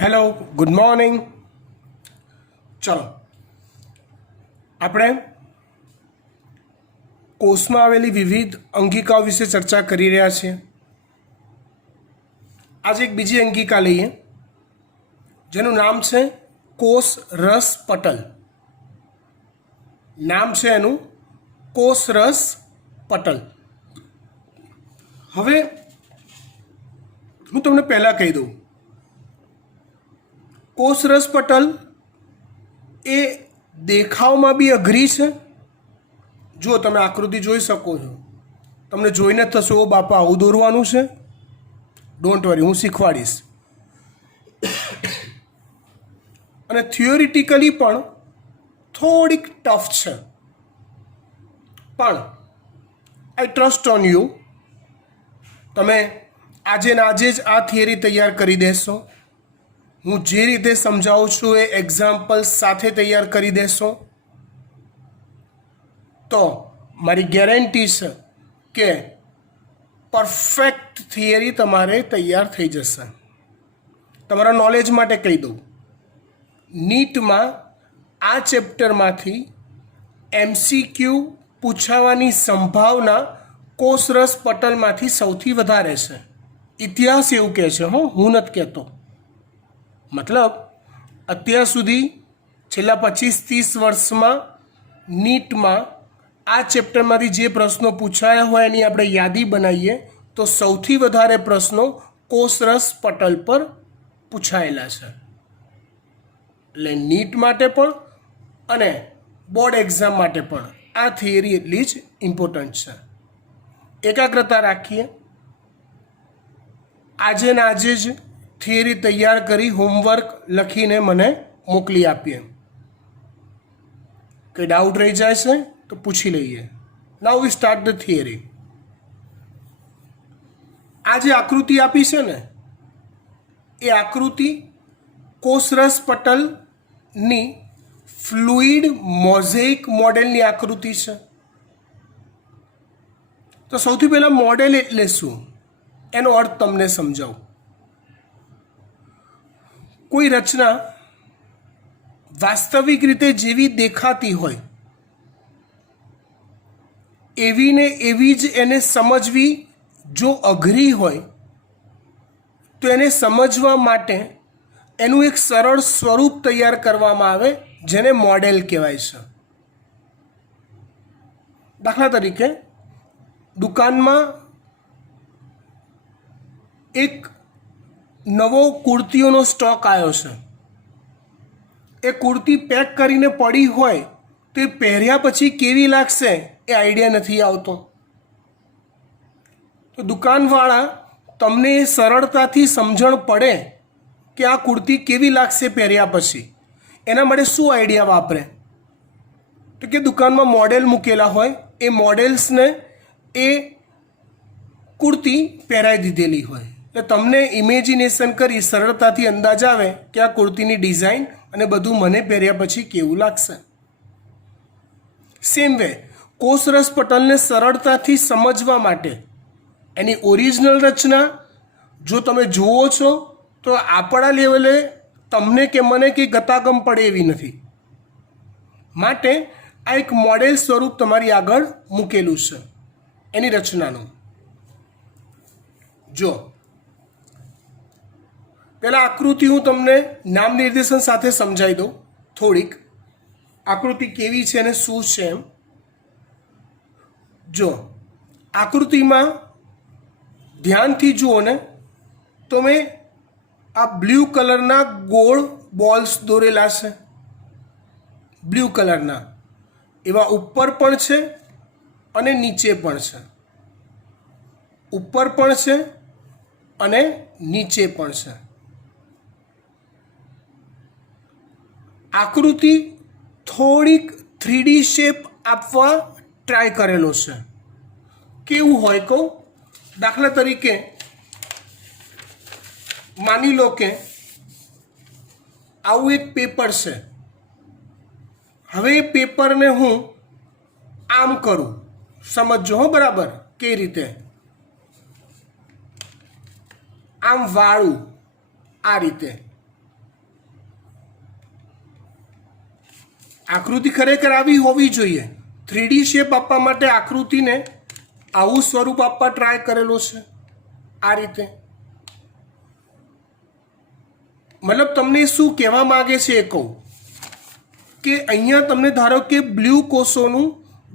Hello, good morning. ચલો આપણે કોષમાં આવેલી વિવિધ અંગિકાઓ વિશે ચર્ચા કરી રહ્યા છીએ. આજે એક બીજી અંગિકા લઈએ જેનું નામ છે કોષ રસ પટલ. નામ છે એનું કોષ રસ પટલ. હવે હું તમને પહેલાં કહી દઉં, કોષ રસ પટલ એ દેખાવમાં બી અઘરી છે. જો તમે આકૃતિ જોઈ શકો છો, તમને જોઈને થશે ઓ બાપા આવું દોરવાનું છે. ડોન્ટ વરી, હું શીખવાડીશ. અને થિયોરિટિકલી પણ થોડીક ટફ છે, પણ આઈ ટ્રસ્ટ ઓન યુ. તમે આજે ને આજે જ આ થિયરી તૈયાર કરી દેશો. હું જે રીતે સમજાવું છું એ એક્ઝામ્પલ સાથે તૈયાર કરી દેશો તો મારી ગેરંટી છે કે પરફેક્ટ થિયરી તમારે તૈયાર થઈ જશે. તમારા નોલેજ માટે કહી દઉં, નીટમાં આ ચેપ્ટરમાંથી MCQ પૂછાવાની સંભાવના કોષરસ પટલમાંથી સૌથી વધારે છે. ઇતિહાસ એવું કહે છે, હું નથી કહેતો. મતલબ અત્યાર સુધી છેલ્લા 25-30 વર્ષમાં નીટમાં આ ચેપ્ટરમાંથી જે પ્રશ્નો પૂછાયા હોય એની આપણે યાદી બનાવીએ તો સૌથી વધારે પ્રશ્નો કોષરસ પટલ પર પૂછાયેલા છે. એટલે નીટ માટે પણ અને બોર્ડ એક્ઝામ માટે પણ આ થિયરી એટલી જ ઇમ્પોર્ટન્ટ છે. એકાગ્રતા રાખીએ. આજે ને આજે જ થિયરી તૈયાર કરી હોમવર્ક લખીને મને મોકલી આપીએ. કંઈ ડાઉટ રહી જાય છે તો પૂછી લઈએ. નાઉ વી સ્ટાર્ટ ધ થિયરી. આ જે આકૃતિ આપી છે ને એ આકૃતિ કોષરસ પટલની ફ્લુઇડ મોઝેઇક મોડેલની આકૃતિ છે. તો સૌથી પહેલાં મોડેલ એટલે શું એનો અર્થ તમને સમજાવું. કોઈ રચના વાસ્તવિક રીતે જેવી દેખાતી હોય એવી ને એવી જ એને સમજવી જો અઘરી હોય તો એને સમજવા માટે એનું એક સરળ સ્વરૂપ તૈયાર કરવામાં આવે જેને મોડેલ કહેવાય છે. દાખલા તરીકે દુકાનમાં એક નવો કુર્તીઓનો સ્ટોક આવ્યો છે. એ કુર્તી પેક કરીને પડી હોય તો એ પહેર્યા પછી કેવી લાગશે એ આઈડિયા નથી આવતો. તો દુકાનવાળા તમને એ સરળતાથી સમજણ પડે કે આ કુર્તી કેવી લાગશે પહેર્યા પછી એના માટે શું આઈડિયા વાપરે? તો કે દુકાનમાં મોડેલ મૂકેલા હોય, એ મોડેલ્સને એ કુર્તી પહેરાવી દીધેલી હોય. એટલે તમને ઇમેજિનેશન કરી સરળતાથી અંદાજ આવે કે આ કુર્તીની ડિઝાઇન અને બધું મને પહેર્યા પછી કેવું લાગશે. સેમ વે કોષરસ પટલને સરળતાથી સમજવા માટે એની ઓરિજિનલ રચના જો તમે જુઓ છો તો આપણા લેવલે તમને કે મને કે ગતાગમ પડે એવી નથી. માટે આ એક મોડેલ સ્વરૂપ તમારી આગળ મૂકેલું છે એની રચનાનું. જો પહેલાં આકૃતિ હું તમને નામ નિર્દેશન સાથે સમજાવી દઉં થોડીક. આકૃતિ કેવી છે અને શું છે એમ. જો આકૃતિમાં ધ્યાનથી જુઓ ને તો મેં આ બ્લુ કલરના ગોળ બોલ્સ દોરેલા છે. બ્લુ કલરના એવા ઉપર પણ છે અને નીચે પણ છે. ઉપર પણ છે અને નીચે પણ છે. આકૃતિ થોડીક 3D શેપ આપવા ટ્રાય કરેલો છે. કેવું હોય કહું? દાખલા તરીકે માની લો કે આવું એક પેપર છે. હવે એ પેપરને હું આમ કરું, સમજો બરાબર કઈ રીતે. આમ વાળું આ રીતે આકૃતિ ખરેખર આવી હોવી જોઈએ. 3D શેપ આપવા માટે આકૃતિને આવું સ્વરૂપ આપવા ટ્રાય કરેલો છે, આ રીતે. મતલબ તમને શું કહેવા માગે છે એ કહું કે અહીંયા તમને ધારો કે બ્લુ કોષોનું,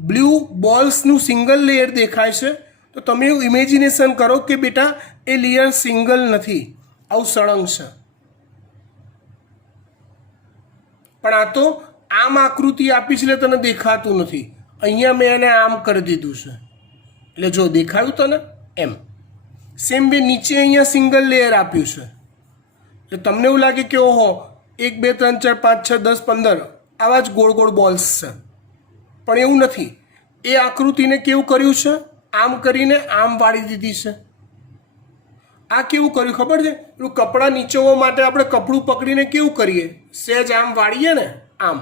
બ્લુ બોલ્સનું સિંગલ લેયર દેખાય છે, તો તમે એવું ઇમેજિનેશન કરો કે બેટા એ લેયર સિંગલ નથી, આવું સળંગ છે. પણ આ તો આમ આકૃતિ આપી છે એટલે તને દેખાતું નથી. અહીંયા મેં એને આમ કરી દીધું છે એટલે જો દેખાયું તને એમ. સેમ બે નીચે અહીંયા સિંગલ લેયર આપ્યું છે એટલે તમને એવું લાગે કે ઓહો 1 2 3 4 5 6 10 15 આવા જ ગોળ ગોળ બોલ્સ છે. પણ એવું નથી. એ આકૃતિને કેવું કર્યું છે? આમ કરીને આમ વાળી દીધી છે. આ કેવું કર્યું ખબર છે? પેલું કપડાં નીચોવવા માટે આપણે કપડું પકડીને કેવું કરીએ? સહેજ આમ વાળીએ ને, આમ.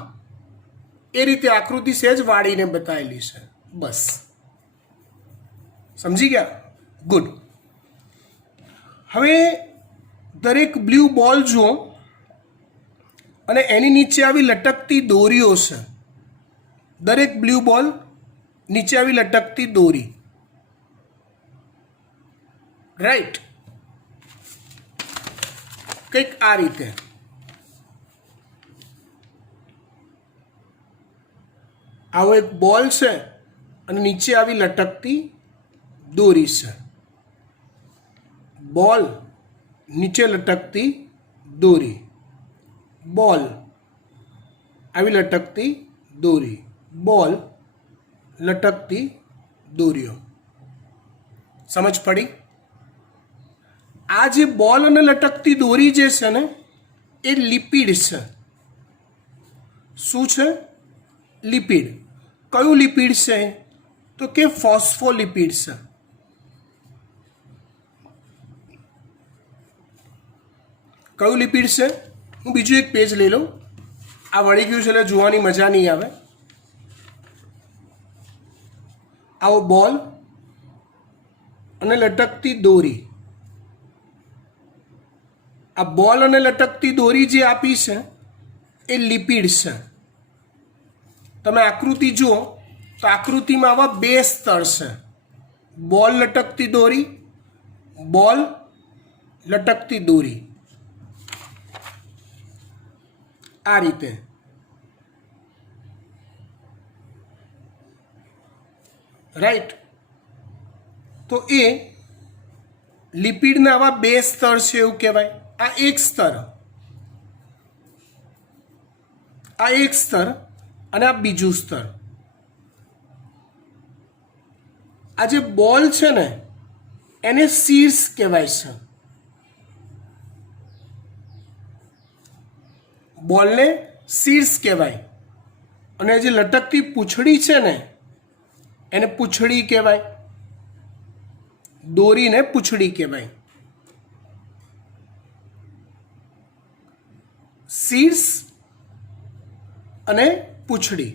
એ રીતે આકૃતિ સહેજ વાળીને બતાવેલી છે. બસ સમજી ગયા? ગુડ. હવે દરેક બ્લુ બોલ જુઓ અને એની નીચે આવી લટકતી દોરીઓ છે. દરેક બ્લુ બોલ નીચે આવી લટકતી દોરી, રાઈટ? કંઈક આ રીતે. આવો એક બોલ છે અને નીચે આવી લટકતી દોરી છે. બોલ, નીચે લટકતી દોરી, બોલ, આવી લટકતી દોરી, બોલ, લટકતી દોરીઓ. સમજ પડી? આ જે બોલ અને લટકતી દોરી જે છે ને એ લિપિડ છે. શું છે? લિપિડ. કયું લિપિડ છે? તો કે ફોસ્ફોલિપિડ છે. કયું લિપિડ છે? હું બીજું એક પેજ લઈ લઉં. આ વળી ગયું છે એટલે જોવાની મજા નહીં આવે. આવો બોલ અને લટકતી દોરી. આ બોલ અને લટકતી દોરી જે આપી છે એ લિપિડ છે. તમે આકૃતિ જુઓ તો આકૃતિમાં આવા 2 સ્તર છે. બોલ લટકતી દોરી, બોલ લટકતી દોરી, આ રીતે. રાઈટ? તો એ લિપિડના આવા 2 સ્તર છે એવું કહેવાય. આ એક સ્તર, આ એક સ્તર અને આ બીજું સ્તર. આ જે બોલ છે ને એને શીર્ષ કહેવાય છે. બોલને શીર્ષ કહેવાય. અને જે લટકતી પૂંછડી છે ને એને પૂંછડી કહેવાય. દોરીને પૂંછડી કહેવાય. શીર્ષ અને પૂંછડી.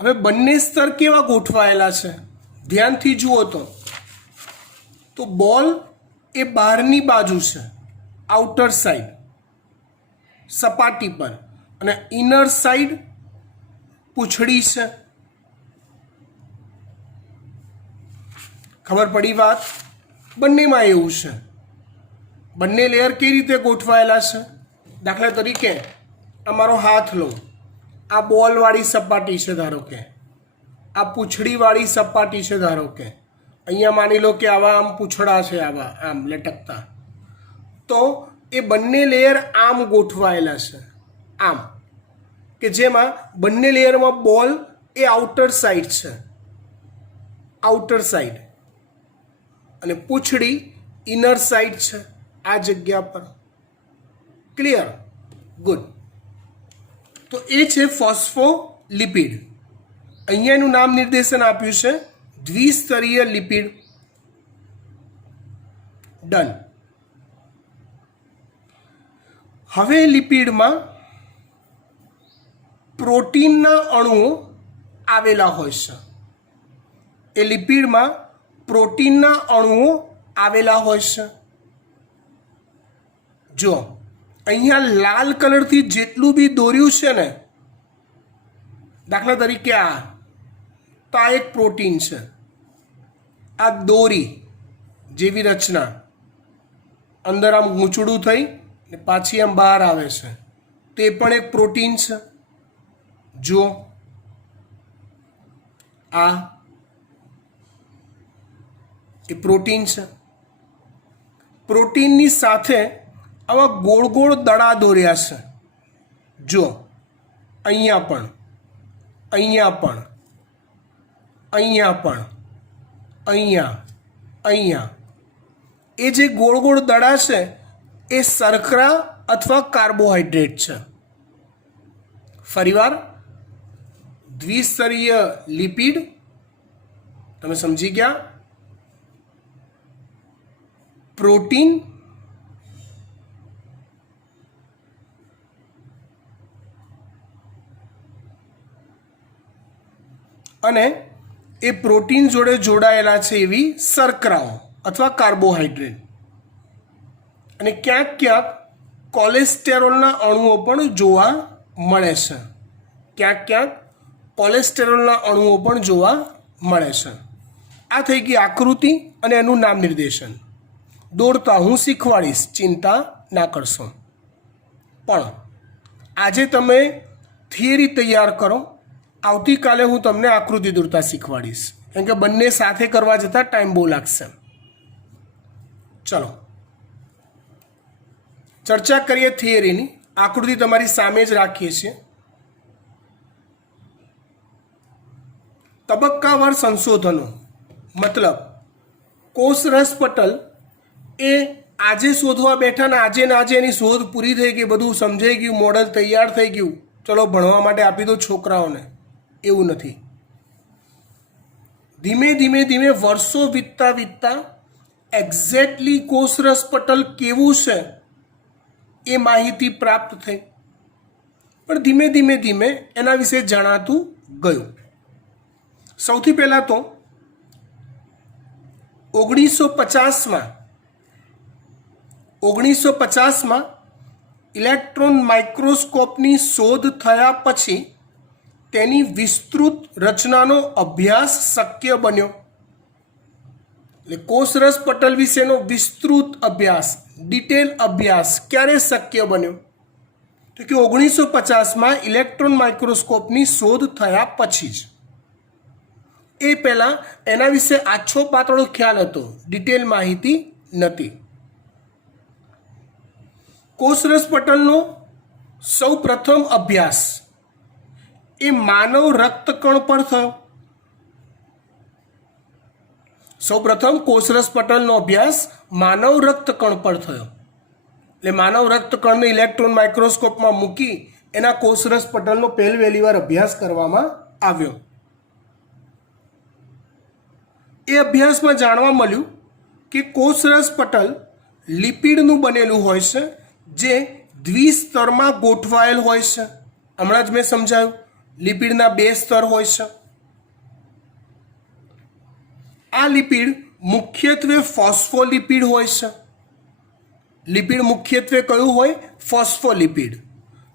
હવે બંને સ્તર કેવા ગોઠવાયેલા છે? ધ્યાનથી જુઓ તો બોલ એ બહારની બાજુ છે, આઉટર સાઈડ, સપાટી પર, અને ઇનર સાઈડ પૂંછડી છે. ખબર પડી વાત? બંનેમાં એવું છે. બંને લેયર કઈ રીતે ગોઠવાયેલા છે? દાખલા તરીકે અમારો હાથ લો. આ બોલવાળી સપાટી છે ધારો કે, આ પૂંછડીવાળી સપાટી છે ધારો કે. અહીંયા માની લો કે આવા આમ પૂંછડા છે, આવા આમ લટકતા. તો એ બંને લેયર આમ ગોઠવાયેલા છે, આમ, કે જેમાં બંને લેયરમાં બોલ એ આઉટર સાઈડ છે, આઉટર સાઈડ, અને પૂંછડી ઇનર સાઈડ છે, આ જગ્યા પર. ક્લિયર? ગુડ. તો એ છે ફોસ્ફોલિપિડ. અહીંયા એનું નામ નિર્દેશન આપ્યું છે દ્વિસ્તરીય લિપિડ. ડન. હવે લિપિડમાં પ્રોટીનના અણુઓ આવેલા હોય છે. એ લિપિડમાં પ્રોટીનના અણુઓ આવેલા હોય છે. જો અહીંયા લાલ કલરથી જેટલું બી દોર્યું છે ને દાખલા તરીકે તો આ એક પ્રોટીન છે, આ દોરી જેવી રચના અંદર આમ ગૂંચળું થઈ ને પાછી આમ બહાર આવે છે, તે પણ એક પ્રોટીન છે. જો આ એ પ્રોટીન છે. પ્રોટીનની સાથે આવા ગોળ ગોળ દડા દોર્યા છે. જો અહીંયા પણ, અહીંયા પણ, અહીંયા પણ, અહીંયા, અહીંયા, એ જે ગોળ ગોળ દડા છે એ શર્કરા અથવા કાર્બોહાઈડ્રેટ છે. ફરીવાર, દ્વિસ્તરીય લિપિડ, તમે સમજી ગયા. પ્રોટીન અને એ પ્રોટીન જોડે જોડાયેલા છે એવી શર્કરાઓ અથવા કાર્બોહાઈડ્રેટ. અને ક્યાંક ક્યાંક કોલેસ્ટેરોલના અણુઓ પણ જોવા મળે છે. ક્યાંક ક્યાંક કોલેસ્ટેરોલના અણુઓ પણ જોવા મળે છે. આ થઈ ગઈ આકૃતિ અને એનું નામ નિર્દેશન. દોડતા હું શીખવાડીશ, ચિંતા ના કરશો. પણ આજે તમે થિયરી તૈયાર કરો, આવતીકાલે હું તમને આકૃતિ દોરતા શીખવાડીશ, કેમ કે બંને સાથે કરવા જતાં ટાઈમ બહુ લાગશે. ચલો ચર્ચા કરીએ થિયરીની. આકૃતિ તમારી સામે જ રાખીએ છીએ. તબક્કાવાર સંશોધનો મતલબ કોષરસ પટલ એ આજે શોધવા બેઠા ને આજે એની શોધ પૂરી થઈ ગઈ, બધું સમજાઈ ગયું, મોડલ તૈયાર થઈ ગયું, ચલો ભણવા માટે આપી દો છોકરાઓને. એવું નથી. ધીમે ધીમે ધીમે વર્ષો વીતતા વીતતા એક્ઝેક્ટલી કોષરસ પટલ કેવું છે એ માહિતી પ્રાપ્ત થઈ, પણ ધીમે ધીમે ધીમે એના વિશે જણાતું ગયું. સૌથી પહેલાં તો 1950માં ઇલેક્ટ્રોન માઇક્રોસ્કોપની શોધ થયા પછી તેની વિસ્તૃત રચનાનો અભ્યાસ શક્ય બન્યો. એટલે કોષરસ પટલ વિશેનો વિસ્તૃત અભ્યાસ, ડિટેલ અભ્યાસ ક્યારે શક્ય બન્યો? તો કે 1950માં ઇલેક્ટ્રોન માઇક્રોસ્કોપની શોધ થયા પછી જ. એ પહેલાં એના વિશે આછો પાતળો ખ્યાલ હતો, ડિટેલ માહિતી નહોતી. કોષરસ પટલનો સૌ પ્રથમ અભ્યાસ એ માનવ રક્તકણ પર થયો. સૌ પ્રથમ કોષરસ પટલનો અભ્યાસ માનવ રક્તકણ પર થયો. એટલે માનવ રક્તકણને ઇલેક્ટ્રોન માઇક્રોસ્કોપમાં મૂકી એના કોષરસ પટલનો પહેલી વાર અભ્યાસ કરવામાં આવ્યો. એ અભ્યાસમાં જાણવા મળ્યું કે કોષરસ પટલ લિપિડનું બનેલું હોય છે, જે દ્વિસ્તરમાં ગોઠવાયેલ હોય છે. હમણાં જ મેં સમજાવ્યું, લિપિડના 2 સ્તર હોય છે. આ લિપિડ મુખ્યત્વે ફોસ્ફોલિપિડ હોય છે. લિપિડ મુખ્યત્વે કયું હોય? ફોસ્ફોલિપિડ.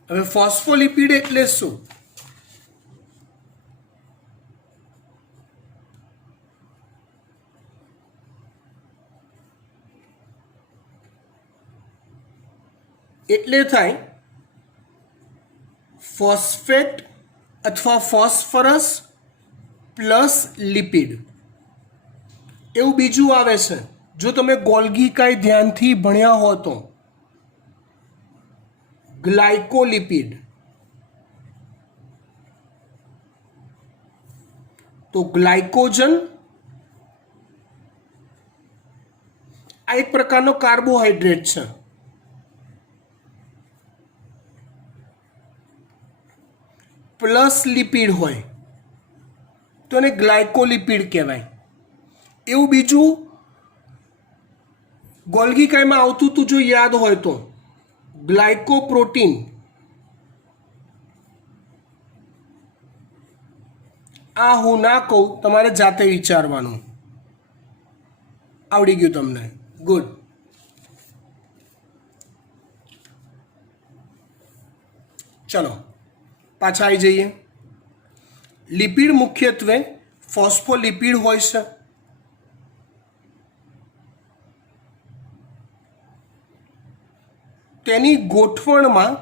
હવે ફોસ્ફોલિપિડ એટલે શું? એટલે થાય ફોસ્ફેટ અથવા ફોસ્ફરસ પ્લસ લિપિડ. એવું બીજું આવે છે, જો તમે ગોલ્ગી કાંઈ ધ્યાનથી ભણ્યા હો તો ગ્લાયકોલિપિડ. તો ગ્લાયકોજન આ એક પ્રકારનો કાર્બોહાઈડ્રેટ છે. પ્લસ લિપિડ હોય તો એને ગ્લાયકોલિપિડ કહેવાય. એવું બીજું ગોલ્ગી કાયમાં આવતું હતું, જો યાદ હોય તો ગ્લાયકોપ્રોટીન. આ હું ના કહું, તમારે જાતે વિચારવાનું. આવડી ગયું તમને? ગુડ. ચલો પાછા આવી જઈએ. લિપિડ મુખ્યત્વે ફોસ્ફોલિપિડ હોય છે. તેની ગોઠવણમાં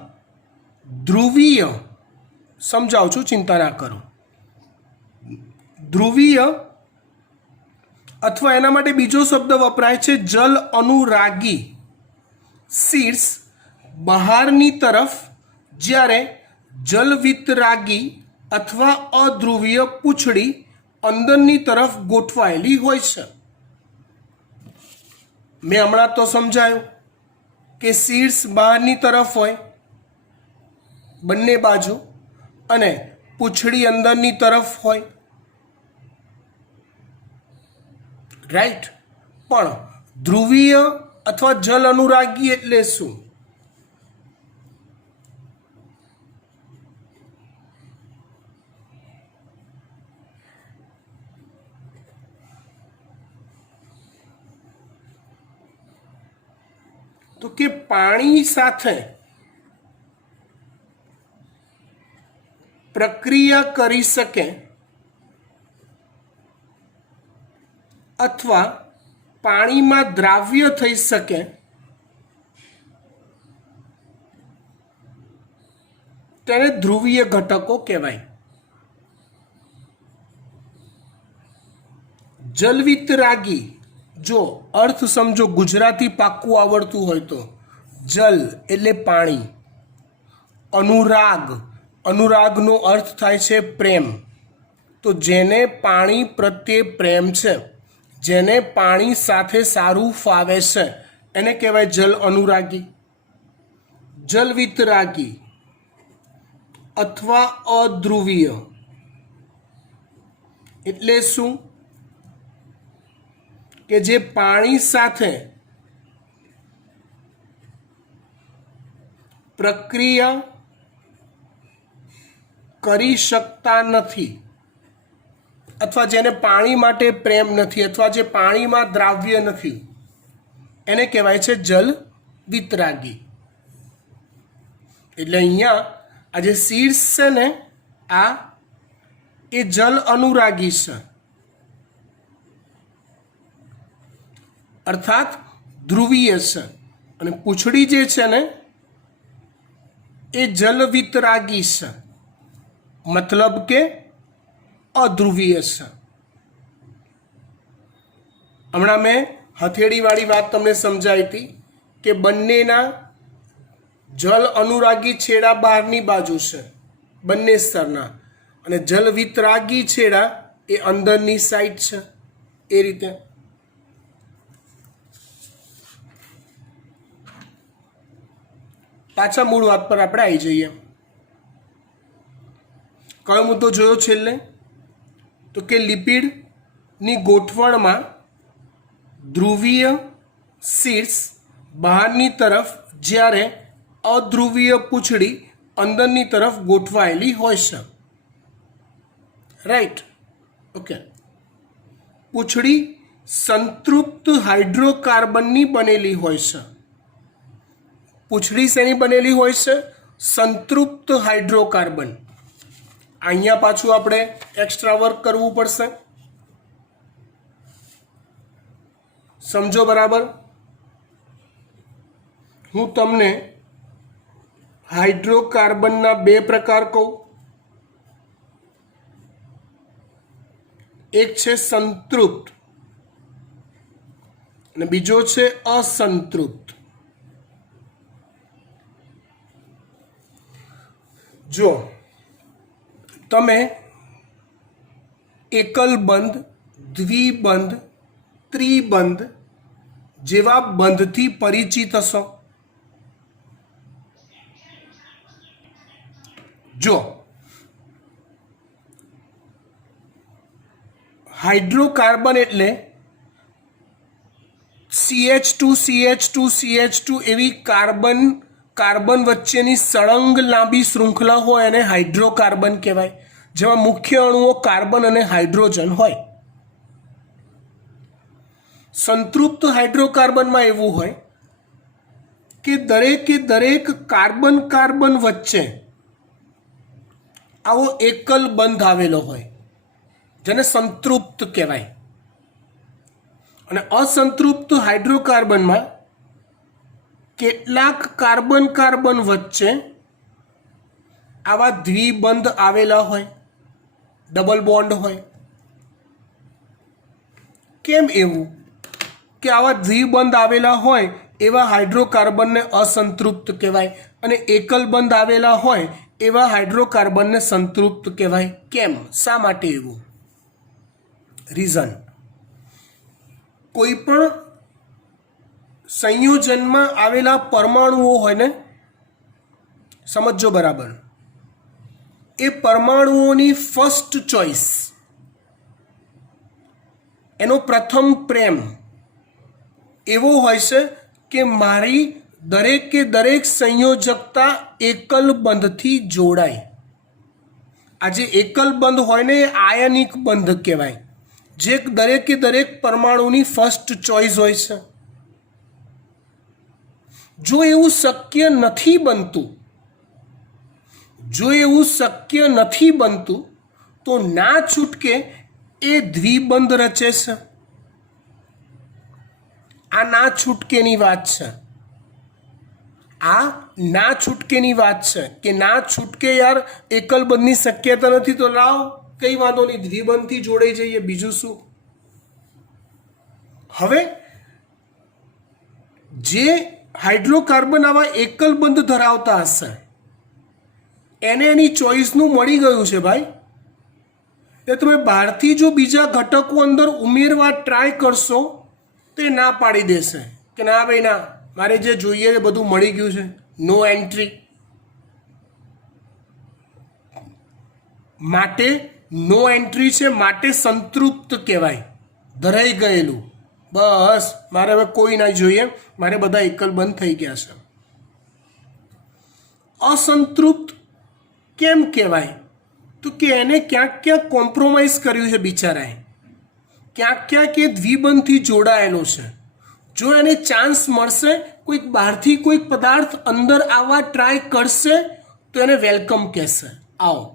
ધ્રુવીય, સમજાવું છું, ચિંતા ના કરો, ધ્રુવીય અથવા એના માટે બીજો શબ્દ વપરાય છે જલ અનુરાગી શીર્ષ બહારની તરફ, જ્યારે જલ વિતરાગી અથવા અધ્રુવીય પૂંછડી અંદરની તરફ ગોઠવાયેલી હોય છે. મેં હમણાં તો સમજાયું કે શીર્ષ બહારની તરફ હોય બંને બાજુ અને પૂંછડી અંદરની તરફ હોય, રાઈટ. પણ ધ્રુવીય અથવા જલ અનુરાગી એટલે શું? તો કે પાણી સાથે પ્રક્રિયા કરી શકે અથવા પાણીમાં દ્રાવ્ય થઈ શકે તેને ધ્રુવીય ઘટકો કહેવાય. જલવિતરાગી, જો અર્થ સમજો, ગુજરાતી પાક્કું આવડતું હોય તો, જલ એટલે પાણી, અનુરાગ, અનુરાગનો અર્થ થાય છે પ્રેમ. તો જેને પાણી પ્રત્યે પ્રેમ છે, જેને પાણી સાથે સારું ફાવે છે, એને કહેવાય જલ અનુરાગી. જલ વિતરાગી અથવા અધ્રુવીય એટલે શું? કે જે પાણી સાથે પ્રક્રિયા કરી શકતા નથી, અથવા જેને પાણી માટે પ્રેમ નથી, અથવા જે પાણીમાં દ્રાવ્ય નથી, એને કહેવાય છે જલ વિતરાગી. એટલે અહીંયા આ જે શીર્ષ છે ને, આ એ જલ અનુરાગી છે, અર્થાત ધ્રુવીય છે, અને પૂંછડી જે છે ને એ જલ વિતરાગી છે, મતલબ કે અધ્રુવીય છે. હમણાં મેં હથેળીવાળી વાત તમને સમજાવી હતી કે બંનેના જલ અનુરાગી છેડા બહારની બાજુ છે, બંને સ્તરના, અને જલ વિતરાગી છેડા એ અંદરની સાઈડ છે. એ રીતે પાછા મૂળ વાત પર આપણે આવી જઈએ. કયો મુદ્દો જોયો છેલ્લે? તો કે લિપિડની ગોઠવણમાં ધ્રુવીય શીર્ષ બહારની તરફ, જ્યારે અધ્રુવીય પૂંછડી અંદરની તરફ ગોઠવાયેલી હોય છે, રાઈટ. ઓકે. પૂંછડી સંતૃપ્ત હાઇડ્રોકાર્બનની બનેલી હોય છે. પૂંછડી શેની બનેલી હોય છે? સંતૃપ્ત હાઇડ્રોકાર્બન. અહીંયા પાછું આપણે એક્સ્ટ્રા વર્ક કરવું પડશે, સમજો બરાબર. હું તમને હાઇડ્રોકાર્બનના બે પ્રકાર કહું. એક છે સંતૃપ્ત અને બીજો છે અસંતૃપ્ત. જો તમે એકલ બંધ, દ્વિબંધ, ત્રિબંધ જેવા બંધથી પરિચિત હશો. જો હાઇડ્રોકાર્બન એટલે CH2 CH2 CH2 એવી કાર્બન વચ્ચેની સળંગ લાંબી શૃંખલા હોય એને હાઇડ્રોકાર્બન કહેવાય, જેમાં મુખ્ય અણુઓ કાર્બન અને હાઇડ્રોજન હોય. સંતૃપ્ત હાઇડ્રોકાર્બનમાં એવું હોય કે દરેકે દરેક કાર્બન વચ્ચે આવો એકલ બંધ આવેલો હોય જેને સંતૃપ્ત કહેવાય. અને અસંતૃપ્ત હાઇડ્રોકાર્બનમાં કેટલાક કાર્બન કાર્બન વચ્ચે આવા દ્વિબંધ આવેલા હોય, ડબલ બોન્ડ હોય. કેમ એવું? કે આવા દ્વિબંધ આવેલા હોય એવા હાઇડ્રોકાર્બનને અસંતૃપ્ત કહેવાય અને એકલ બંધ આવેલા હોય એવા હાઇડ્રોકાર્બનને સંતૃપ્ત કહેવાય. કેમ? શા માટે એવું? રીઝન, કોઈ પણ સંયોજનમાં આવેલા પરમાણુઓ હોય ને, સમજો બરાબર, એ પરમાણુઓની ફર્સ્ટ ચોઇસ, એનો પ્રથમ પ્રેમ એવો હોય છે કે મારી દરેકે દરેક સંયોજકતા એકલ બંધથી જોડાય. આ જે એકલ બંધ હોય ને એ આયનિક બંધ કહેવાય, જે દરેકે દરેક પરમાણુની ફર્સ્ટ ચોઇસ હોય છે. જો એવું શક્ય નથી બનતું, તો ના છૂટકે એ દ્વિબંધ રચે છે. આ ના છૂટકેની વાત છે. કે ના છૂટકે યાર એકલ બંધની શક્યતા નથી તો લાવ કઈ વાંધો નહીં, દ્વિબંધથી જોડાઈ જઈએ, બીજું શું. હવે જે હાઇડ્રોકાર્બન આવા એકલ બંધ ધરાવતા હશે એને એની ચોઈસનું મળી ગયું છે ભાઈ. એટલે તમે બહારથી જો બીજા ઘટકો અંદર ઉમેરવા ટ્રાય કરશો તો એ ના પાડી દેશે કે ના ભાઈ ના, મારે જે જોઈએ એ બધું મળી ગયું છે, નો એન્ટ્રી. માટે નો એન્ટ્રી છે, માટે સંતૃપ્ત કહેવાય, ધરાઈ ગયેલું. બસ મારે હવે કોઈ ના જોઈએ, મારે બધા એકલ બંધ થઈ ગયા છે. અસંતૃપ્ત કેમ કહેવાય? તો કે એને ક્યાંક ક્યાંક કોમ્પ્રોમાઇઝ કર્યું છે બિચારાએ, ક્યાંક એ દ્વિબંધથી જોડાયેલો છે. જો એને ચાન્સ મળશે, કોઈક બહારથી કોઈક પદાર્થ અંદર આવવા ટ્રાય કરશે તો એને વેલકમ કહેશે, આવો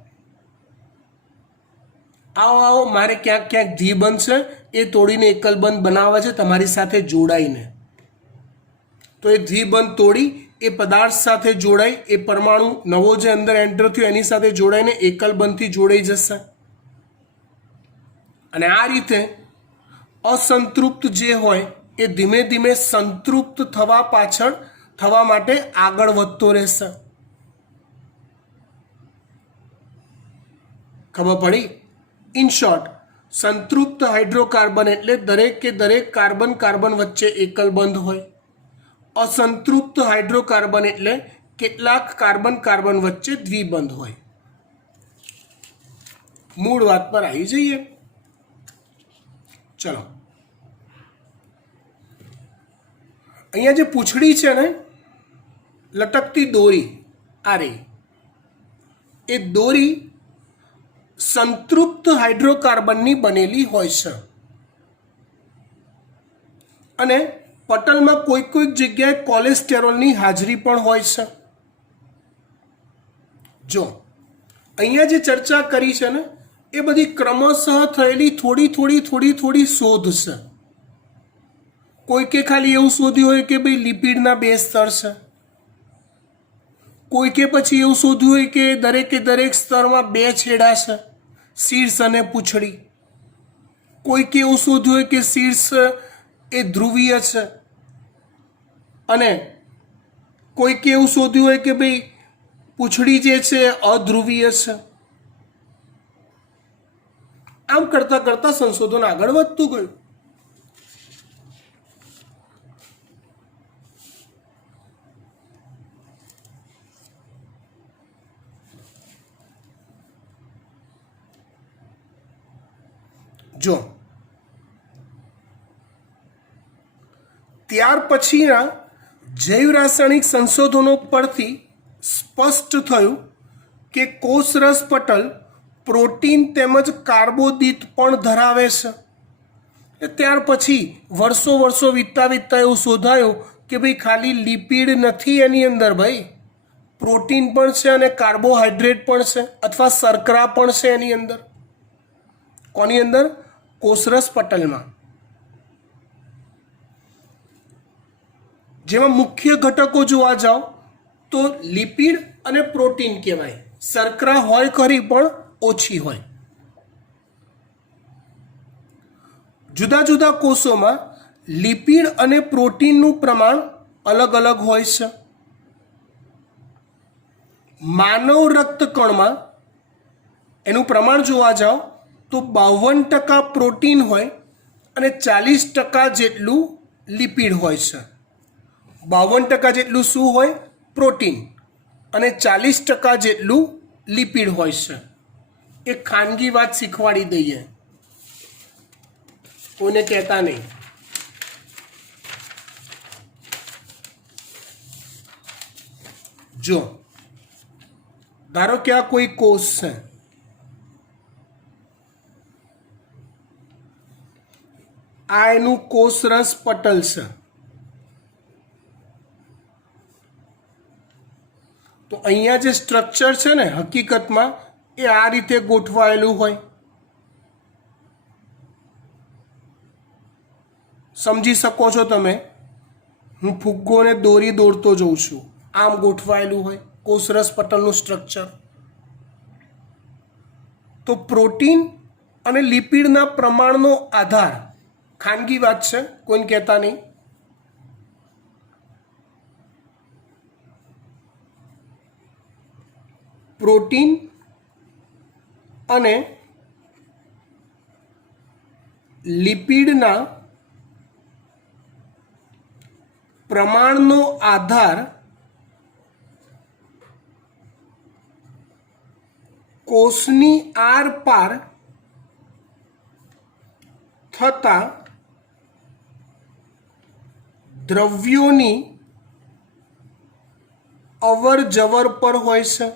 આવો આવો, મારે ક્યાંક દ્વિબંધ છે એ તોડીને એકલબંધ બનાવવા છે તમારી સાથે જોડાઈને. તો એ દ્વિબંધ તોડી એ પદાર્થ સાથે જોડાઈ, એ પરમાણુ નવો જે અંદર એન્ટર થયો એની સાથે જોડાઈને એકલબંધથી જોડાઈ જશે. અને આ રીતે અસંતૃપ્ત જે હોય એ ધીમે ધીમે સંતૃપ્ત થવા માટે આગળ વધતો રહેશે. ખબર પડી? ઇન શોર્ટ, સંતૃપ્ત હાઇડ્રોકાર્બન એટલે દરેક કે દરેક કાર્બન કાર્બન વચ્ચે એકલબંધ હોય. અસંતૃપ્ત હાઇડ્રોકાર્બન એટલે કેટલાક કાર્બન કાર્બન વચ્ચે દ્વિબંધ હોય. મૂળ વાત પર આવી જઈએ. ચલો, અહીંયા જે પૂંછડી છે ને, લટકતી દોરી, આ રહી, એ દોરી સંતૃપ્ત હાઇડ્રોકાર્બનની બનેલી હોય છે. અને પટલમાં કોઈક જગ્યાએ કોલેસ્ટેરોલની હાજરી પણ હોય છે. જો અહીંયા જે ચર્ચા કરી છે ને, એ બધી ક્રમશઃ થયેલી થોડી શોધ છે. કોઈકે ખાલી એવું શોધ્યું હોય કે ભાઈ લિપિડના 2 સ્તર છે, કોઈકે પછી એવું શોધ્યું હોય કે દરેકે દરેક સ્તરમાં 2 છેડા છે, શીર્ષ અને પૂંછડી. કોઈકે એવું શોધ્યું હોય કે શીર્ષ એ ધ્રુવીય છે, અને કોઈકે એવું શોધ્યું હોય કે ભાઈ પૂંછડી જે છે અધ્રુવીય છે. આમ કરતા સંશોધન આગળ વધતું ગયું. જો ત્યાર પછીના જૈવ રાસાયણિક સંશોધનો પરથી સ્પષ્ટ થયું કે કોષરસ પટલ પ્રોટીન તેમજ કાર્બોદિત પણ ધરાવે છે. ત્યાર પછી વર્ષો વીતતા એવું શોધાયું કે ભાઈ ખાલી લિપિડ નથી એની અંદર, ભાઈ પ્રોટીન પણ છે અને કાર્બોહાઈડ્રેટ પણ છે અથવા શર્કરા પણ છે એની અંદર. કોની અંદર? કોષરસ પટલમાં. જેમાં મુખ્ય ઘટકો જોવા જાઓ તો લિપિડ અને પ્રોટીન કહેવાય. શર્કરા હોય ખરી પણ ઓછી હોય. જુદા જુદા કોષોમાં લિપિડ અને પ્રોટીનનું પ્રમાણ અલગ અલગ હોય છે. માનવ રક્તકણમાં એનું પ્રમાણ જોવા જાઓ તો 52% પ્રોટીન હોય અને 40% જેટલું લિપિડ હોય છે. 52% જેટલું શું હોય? પ્રોટીન, અને 40% જેટલું લિપિડ હોય છે. એક ખાનગી વાત શીખવાડી દઈએ, કોઈને કહેતા નહીં. જો ધારો કે આ કોઈ કોષ છે, આ એનું કોષરસ પટલ છે. તો અહીંયા જે સ્ટ્રક્ચર છે ને, હકીકતમાં એ આ રીતે ગોઠવાયેલું હોય. સમજી શકો છો તમે? હું ફુગ્ગોને દોરી દોરતો જોઉં છું. આમ ગોઠવાયેલું હોય કોષરસ પટલનું સ્ટ્રક્ચર. તો પ્રોટીન અને લિપિડના પ્રમાણનો આધાર, ખાનગી વાત છે, કોઈને કહેતા નહીં. પ્રોટીન અને લિપિડના પ્રમાણનો આધાર કોષની આરપાર થતા દ્રવ્યોની અવર જવર પર હોય છે.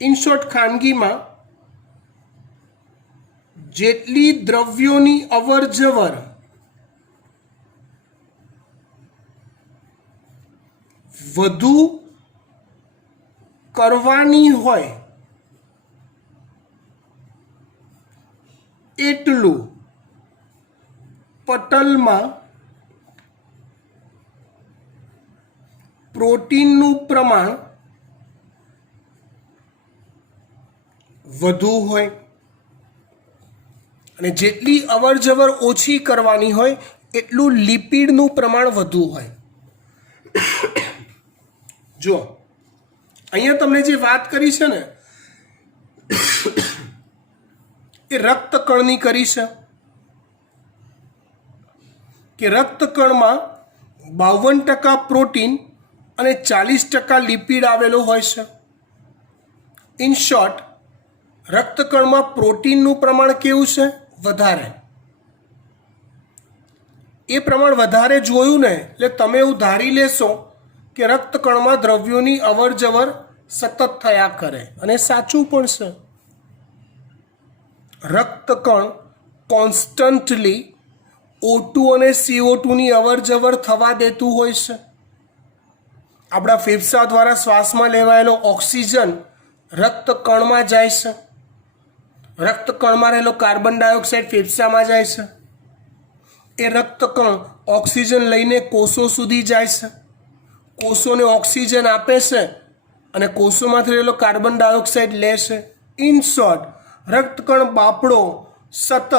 ઇન શોર્ટ, ખાનગીમાં જેટલી દ્રવ્યોની અવર જવર વધુ કરવાની હોય એટલું પટલમાં પ્રોટીનનું પ્રમાણ વધુ હોય, અને જેટલી અવર જવર ઓછી કરવાની હોય એટલું લિપિડનું પ્રમાણ વધુ હોય. જો અહીંયા તમને જે વાત કરી છે ને, એ રક્તકણની કરી છે કે રક્તકણમાં 52% પ્રોટીન અને 40% લિપિડ આવેલો હોય છે. ઇન શોર્ટ, રક્તકણમાં પ્રોટીનનું પ્રમાણ કેવું છે? વધારે. એ પ્રમાણ વધારે જોયું ને એટલે તમે એવું ધારી લેશો કે રક્તકણમાં દ્રવ્યોની અવર જવર સતત થયા કરે, અને સાચું પણ છે. રક્તકણ કોન્સ્ટન્ટલી O2 અને CO2 ની અવર જવર થવા દેતું હોય છે. આપણા ફેફસા દ્વારા શ્વાસમાં લેવાયેલો ઓક્સિજન રક્તકણમાં જાય છે. રક્તકણમાં રહેલો કાર્બન ડાયોક્સાઇડ ફેફસામાં જાય છે. એ રક્તકણ ઓક્સિજન લઈને કોષો સુધી જાય છે. કોષોને ઓક્સિજન આપે છે અને કોષોમાંથી રહેલો કાર્બન ડાયોક્સાઇડ લે છે. ઇન શોર્ટ, રક્તકણ બાપડો સતત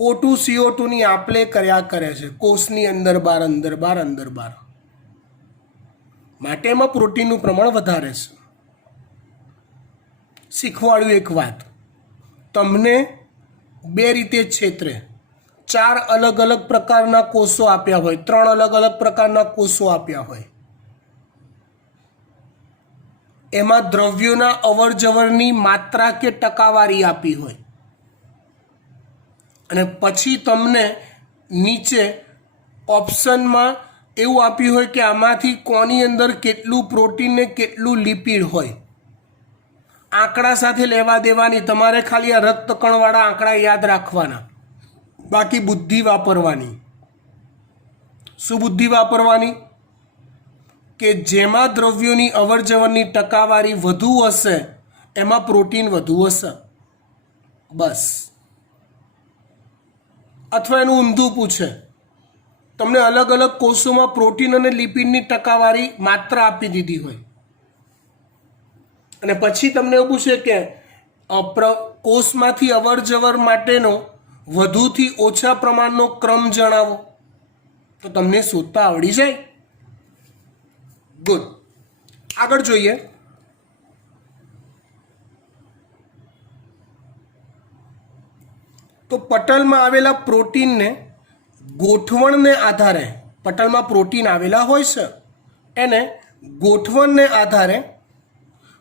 O2 CO2 ની આપલે કર્યા કરે છે, કોષની અંદર બહાર, અંદર બહાર, અંદર બહાર. માટે એમાં પ્રોટીનનું પ્રમાણ વધારે છે. શીખવાડ્યું એક વાત તમને, બે રીતે છેતરે. 4 અલગ અલગ પ્રકારના કોષો આપ્યા હોય, 3 અલગ અલગ પ્રકારના કોષો આપ્યા હોય, એમાં દ્રવ્યોના અવર જવરની માત્રા કે ટકાવારી આપી હોય, અને પછી તમને નીચે ઓપ્શનમાં એવું આપ્યું હોય કે આમાંથી કોની અંદર કેટલું પ્રોટીન ને કેટલું લિપિડ હોય. આંકડા સાથે લેવા દેવાની, તમારે ખાલી આ રક્તકણવાળા આંકડા યાદ રાખવાના, બાકી બુદ્ધિ વાપરવાની. શું બુદ્ધિ વાપરવાની? કે જેમાં દ્રવ્યોની અવરજવરની ટકાવારી વધુ હશે એમાં પ્રોટીન વધુ હશે, બસ. અથવા એનું ઊંધું પૂછે, તમને અલગ અલગ કોષોમાં પ્રોટીન અને લિપિડની ટકાવારી માત્રા આપી દીધી હોય અને પછી તમને એવું પૂછે કે કોષમાંથી અવરજવર માટેનો વધુથી ઓછા પ્રમાણનો ક્રમ જણાવો, તો તમને શોધતા આવડી જાય. ગુડ. આગળ જોઈએ. તો પટલમાં આવેલા પ્રોટીનને ગોઠવણને આધારે, પટલમાં પ્રોટીન આવેલા હોય છે એને ગોઠવણને આધારે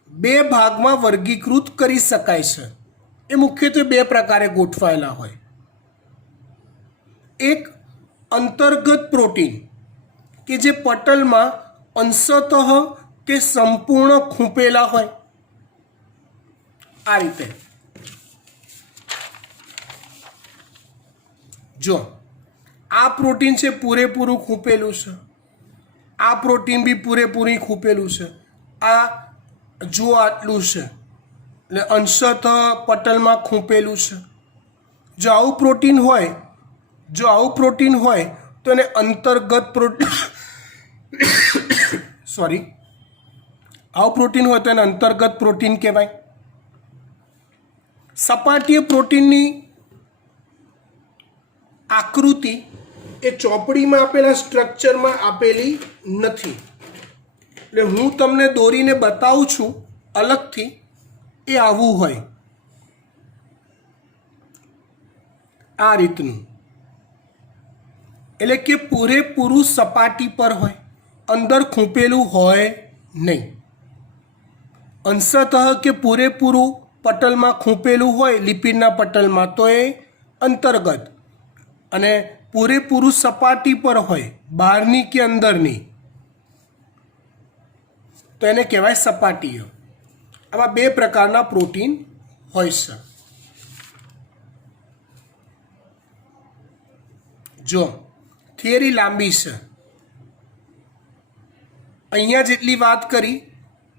બે ભાગમાં વર્ગીકૃત કરી શકાય છે. એ મુખ્યત્વે બે પ્રકારે ગોઠવાયેલા હોય. એક અંતર્ગત પ્રોટીન કે જે પટલમાં અંશતઃ કે સંપૂર્ણ ખૂંપેલા હોય, આ રીતે. જો આ પ્રોટીન છે પૂરેપૂરું ખૂંપેલું છે, આ પ્રોટીન બી પૂરેપૂરી ખૂંપેલું છે, આ જો આટલું છે એટલે અંશતઃ પટલમાં ખૂંપેલું છે. જો આવું પ્રોટીન હોય, તો એને અંતર્ગત પ્રોટીન આવું પ્રોટીન હોય તો એને અંતર્ગત પ્રોટીન કહેવાય. સપાટીય પ્રોટીનની આકૃતિ એ ચોપડીમાં આપેલા સ્ટ્રક્ચરમાં આપેલી નથી, એટલે હું તમને દોરીને બતાવું છું અલગથી. એ આવું હોય, આ રીતનું. એટલે કે પૂરેપૂરું સપાટી પર હોય, અંદર ખૂંપેલું હોય નહીં. અંશતઃ કે પૂરેપૂરું પટલમાં ખૂંપેલું હોય લિપિડના પટલમાં તો એ અંતર્ગત, અને પૂરેપૂરું સપાટી પર હોય બહારની કે અંદરની તો એને કહેવાય સપાટીય. આવા બે પ્રકારના પ્રોટીન હોય છે. જો થિયરી લાંબી છે, અહીંયા જેટલી વાત કરી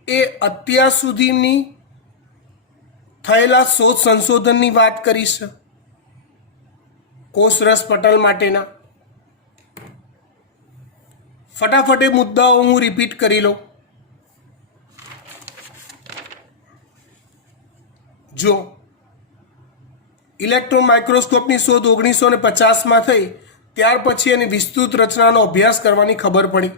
એ અત્યાર સુધીની થયેલા શોધ સંશોધનની વાત કરી છે કોષરસ પટલ માટેના. ફટાફટ એ મુદ્દાઓ હું રિપીટ કરી લઉં. જો ઇલેક્ટ્રોન માઇક્રોસ્કોપની શોધ 1950માં થઈ, ત્યાર પછી એની વિસ્તૃત રચનાનો અભ્યાસ કરવાની ખબર પડી.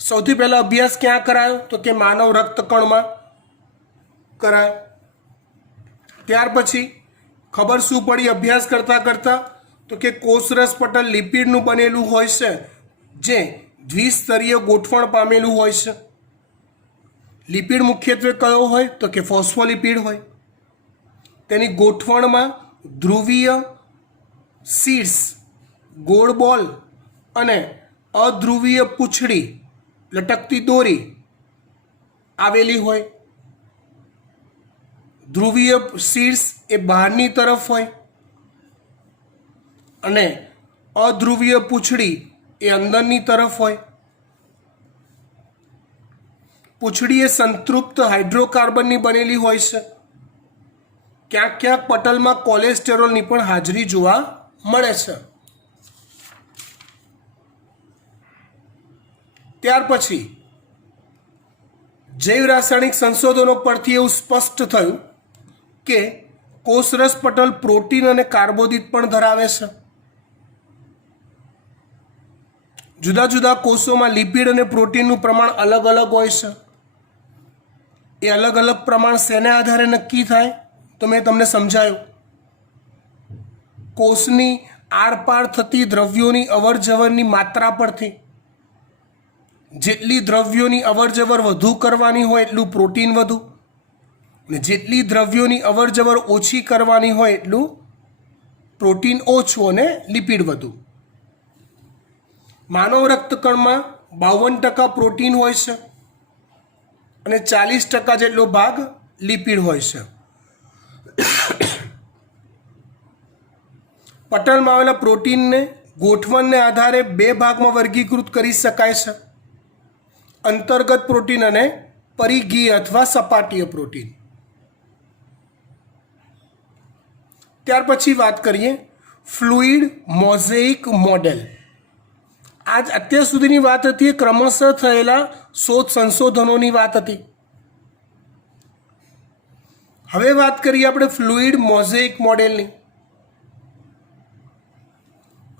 સૌથી પહેલાં અભ્યાસ ક્યાં કરાયો? તો કે માનવ રક્તકણમાં કરાયો. ત્યાર પછી ખબર શું પડી અભ્યાસ કરતાં કરતાં? તો કે કોષરસ પટલ લિપિડનું બનેલું હોય છે જે દ્વિસ્તરીય ગોઠવણ પામેલું હોય છે. લિપિડ મુખ્યત્વે કયો હોય? તો કે ફોસ્ફોલિપિડ હોય. તેની ગોઠવણમાં ધ્રુવીય શીર્ષ ગોળ બોલ અને અધ્રુવીય પૂંછડી લટકતી દોરી આવેલી હોય. ધ્રુવીય શીર્ષ એ બહારની તરફ હોય અને અધ્રુવીય પૂંછડી એ અંદરની તરફ હોય. પૂંછડી એ સંતૃપ્ત હાઇડ્રોકાર્બનની બનેલી હોય છે. ક્યાંક ક્યાંક પટલમાં કોલેસ્ટેરોલની પણ હાજરી જોવા મળે છે. ત્યાર પછી જૈવ રાસાયણિક સંશોધનો પરથી એવું સ્પષ્ટ થયું કે કોષરસ પટલ પ્રોટીન અને કાર્બોદિત પણ ધરાવે છે. જુદા જુદા કોષોમાં લિપિડ અને પ્રોટીનનું પ્રમાણ અલગ અલગ હોય છે. એ અલગ અલગ પ્રમાણ શેના આધારે નક્કી થાય? તો મેં તમને સમજાયું. કોષની આરપાર થતી દ્રવ્યોની અવરજવરની માત્રા પરથી. જેટલી દ્રવ્યોની અવરજવર વધુ કરવાની હોય એટલું પ્રોટીન વધુ, અને જેટલી દ્રવ્યોની અવરજવર ઓછી કરવાની હોય એટલું પ્રોટીન ઓછું અને લિપિડ વધુ. માનવ રક્તકણમાં 52% પ્રોટીન હોય છે અને 40% જેટલો ભાગ લિપિડ હોય છે. પટલમાં આવેલા પ્રોટીનને ગોઠવણને આધારે બે ભાગમાં વર્ગીકૃત કરી શકાય છે. અંતર્ગત પ્રોટીન અને પરિઘીય અથવા સપાટીય પ્રોટીન. ત્યાર પછી વાત કરીએ ફ્લુઇડ મોઝેઇક મોડેલ. આજ અત્યાર સુધીની વાત હતી એ ક્રમશઃ થયેલા શોધ સંશોધનોની વાત હતી. હવે વાત કરીએ આપણે ફ્લુઇડ મોઝેઇક મોડેલની.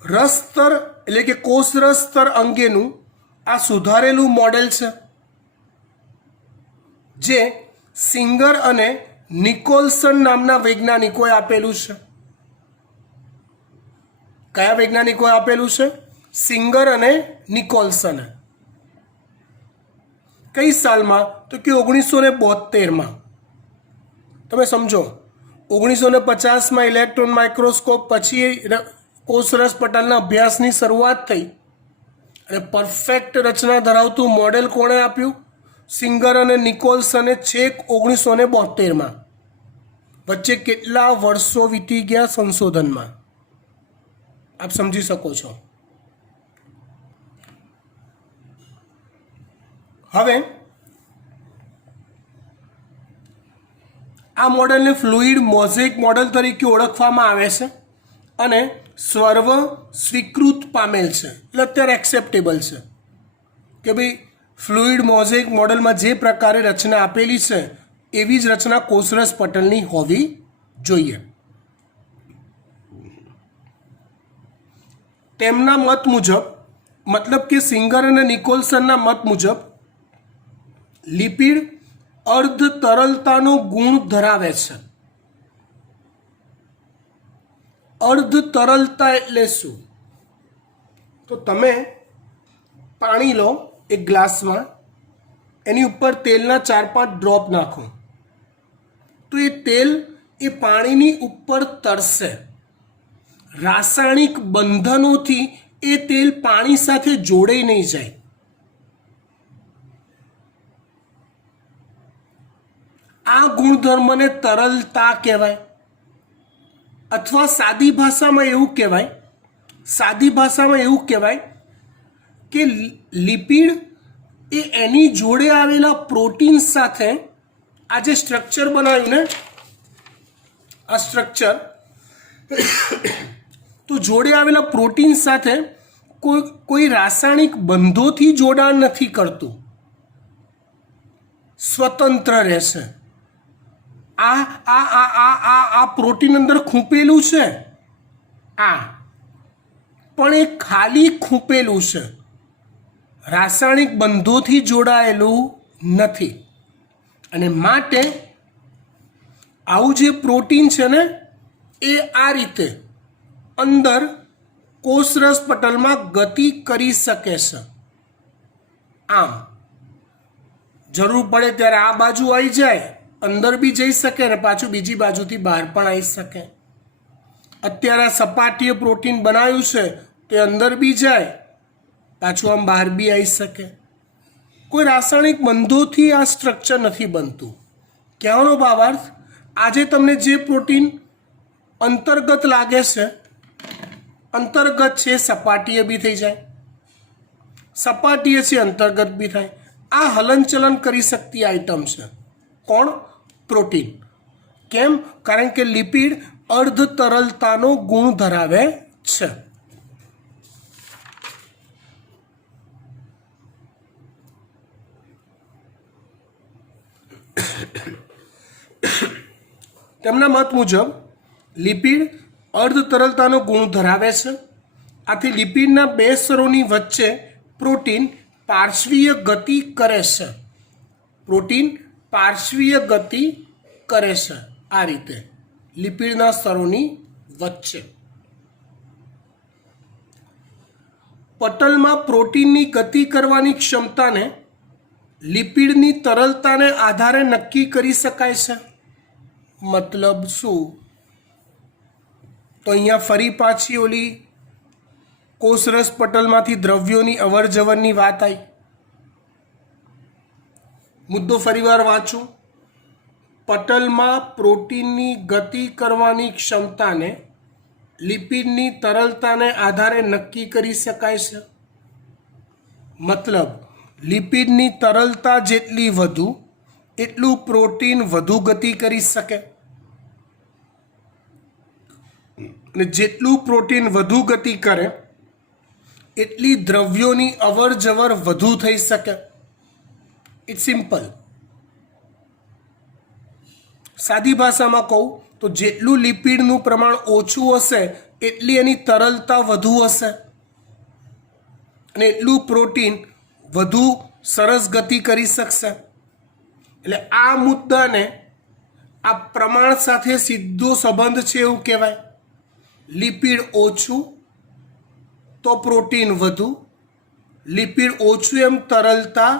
રસ સ્તર એટલે કે કોષરસ સ્તર અંગેનું આ સુધારેલું મોડેલ છે જે સિંગર અને નિકોલસન નામના વૈજ્ઞાનિકોએ આપેલું છે. કયા વૈજ્ઞાનિકોએ આપેલું છે? સિંગર અને નિકોલસને. કઈ સાલમાં? તો કે 1972માં. તમે સમજો 1950માં ઇલેક્ટ્રોન માઇક્રોસ્કોપ પછી કોષરસ પટલના અભ્યાસની શરૂઆત થઈ અને પરફેક્ટ રચના ધરાવતું મોડેલ કોણે આપ્યું? સિંગર અને નિકોલસને છેક 1972માં. વચ્ચે કેટલા વર્ષો વીતી ગયા સંશોધનમાં, આપ સમજી શકો છો. હવે આ મોડેલને ફ્લુઇડ મોઝેઇક મોડેલ તરીકે ઓળખવામાં આવે છે અને સર્વ સ્વીકૃત પામેલ છે, એટલે અત્યારે એક્સેપ્ટેબલ છે કે ભાઈ ફ્લુઇડ મોઝેઇક મોડેલમાં જે પ્રકારે રચના આપેલી છે એવી જ રચના કોષરસ પટલની હોવી જોઈએ. તેમના મત મુજબ, મતલબ કે સિંગર અને નિકોલસનના મત મુજબ લિપિડ અર્ધ તરલતાનો ગુણ ધરાવે છે. અર્ધ તરલતા એટલે શું? તો તમે પાણી લો એક ગ્લાસમાં, એની ઉપર તેલના 4-5 ડ્રોપ નાખો તો એ તેલ એ પાણીની ઉપર તરશે. રાસાયણિક બંધનોથી એ તેલ પાણી સાથે જોડાઈ નહીં જાય. આ ગુણધર્મને તરલતા કહેવાય. અથવા સાદી ભાષામાં એવું કહેવાય કે લિપિડ એ એની જોડે આવેલા પ્રોટીન સાથે આ જે સ્ટ્રક્ચર બનાવ્યું ને, આ સ્ટ્રક્ચર તો જોડે આવેલા પ્રોટીન સાથે કોઈ રાસાયણિક બંધોથી જોડાણ નથી કરતું, સ્વતંત્ર રહેશે. આ પ્રોટીન અંદર ખૂંપેલું છે, આ પણ એ ખાલી ખૂંપેલું છે, રાસાયણિક બંધોથી જોડાયેલું નથી. અને માટે આવું જે પ્રોટીન છે ને એ આ રીતે અંદર કોષરસ પટલમાં ગતિ કરી શકે છે. આમ જરૂર પડે ત્યારે આ બાજુ આવી જાય, અંદર બી જઈ શકે ને પાછું બીજી બાજુથી બહાર પણ આવી શકે. અત્યારે આ સપાટીય પ્રોટીન બનાવ્યું છે તે અંદર બી જાય, પાછું આમ બહાર બી આવી શકે. કોઈ રાસાયણિક બંધોથી આ સ્ટ્રક્ચર નથી બનતું. કહેવાનો ભાવાર્થ, આજે તમને જે પ્રોટીન અંતર્ગત લાગે છે, અંતર્ગત છે સપાટીય બી થઈ જાય, સપાટીય છે અંતર્ગત બી થાય. આ હલનચલન કરી શકતી આઇટમ છે. કોણ? પ્રોટીન. કેમ? કારણ કે લિપિડ અર્ધ તરલતાનો ગુણ ધરાવે છે. તેમના મત મુજબ લિપિડ અર્ધ તરલતાનો ગુણ ધરાવે છે. આથી લિપિડના બે સ્તરોની વચ્ચે પ્રોટીન પાર્શ્વીય ગતિ કરે છે. પ્રોટીન પાર્શ્વીય ગતિ કરે છે આ રીતે લિપિડના સ્તરોની વચ્ચે. પટલમાં પ્રોટીનની ગતિ કરવાની ક્ષમતાને લિપિડની તરલતાને આધારે નક્કી કરી શકાય છે. મતલબ શું? તો અહીંયા ફરી પાછી ઓલી કોષરસ પટલમાંથી દ્રવ્યોની અવર જવરની વાત આવી. મુદ્દો ફરીવાર વાંચું. પટલમાં પ્રોટીનની ગતિ કરવાની ક્ષમતાને લિપિડની તરલતાને આધારે નક્કી કરી શકાય છે. મતલબ લિપિડની તરલતા જેટલી વધુ એટલું પ્રોટીન વધુ ગતિ કરી શકે, અને જેટલું પ્રોટીન વધુ ગતિ કરે એટલી દ્રવ્યોની અવર જવર વધુ થઈ શકે. It's simple. સાદી ભાષામાં કહું તો જેટલું લિપિડનું પ્રમાણ ઓછું હશે એટલી એની તરલતા વધુ હશે, અને એટલું પ્રોટીન વધુ સરસ ગતિ કરી શકશે. એટલે આ મુદ્દાને આ પ્રમાણ સાથે સીધો સંબંધ છે એવું કહેવાય. લિપિડ ઓછું તો પ્રોટીન વધુ, લિપિડ ઓછું એમ તરલતા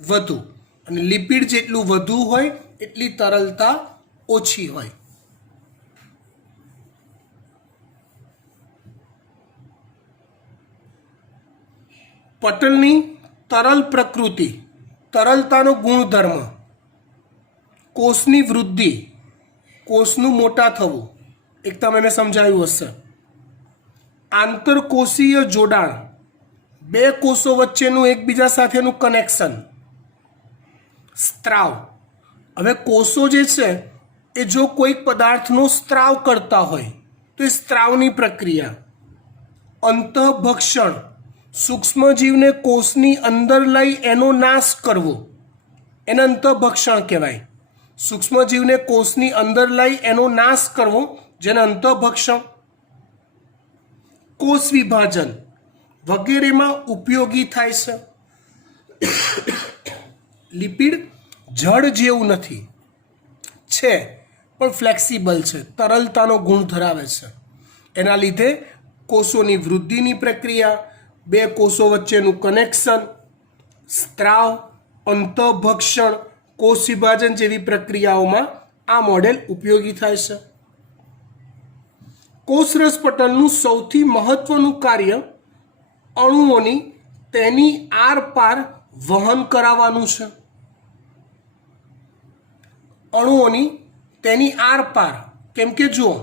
વધુ, અને લિપિડ જેટલું વધુ હોય એટલી તરલતા ઓછી હોય. પટલની તરલ પ્રકૃતિ, તરલતાનો ગુણધર્મ, કોષની વૃદ્ધિ, કોષનું મોટા થવું, એક તમે મેં સમજાવ્યું હશે. આંતરકોષીય જોડાણ, બે કોષો વચ્ચેનું એકબીજા સાથેનું કનેક્શન. સ્ત્રાવ, હવે કોષો જે છે એ જો કોઈક પદાર્થનો સ્ત્રાવ કરતા હોય તો એ સ્ત્રાવની પ્રક્રિયા. અંતઃભક્ષણ, સૂક્ષ્મજીવને કોષની અંદર લઈ એનો નાશ કરવો એને અંતઃભક્ષણ કહેવાય. સૂક્ષ્મજીવને કોષની અંદર લઈ એનો નાશ કરવો જેને અંતઃભક્ષણ. કોષ વિભાજન વગેરેમાં ઉપયોગી થાય છે. લિપિડ જળ જેવું નથી, છે પણ ફ્લેક્સિબલ છે, તરલતાનો ગુણ ધરાવે છે. એના લીધે કોષોની વૃદ્ધિની પ્રક્રિયા, બે કોષો વચ્ચેનું કનેક્શન, સ્ત્રાવ, અંતઃભક્ષણ, કોષ વિભાજન જેવી પ્રક્રિયાઓમાં આ મોડેલ ઉપયોગી થાય છે. કોષરસ પટલનું સૌથી મહત્વનું કાર્ય અણુઓની તેની આરપાર વહન કરાવવાનું છે. અણુઓની તેની આરપાર, કેમ કે જુઓ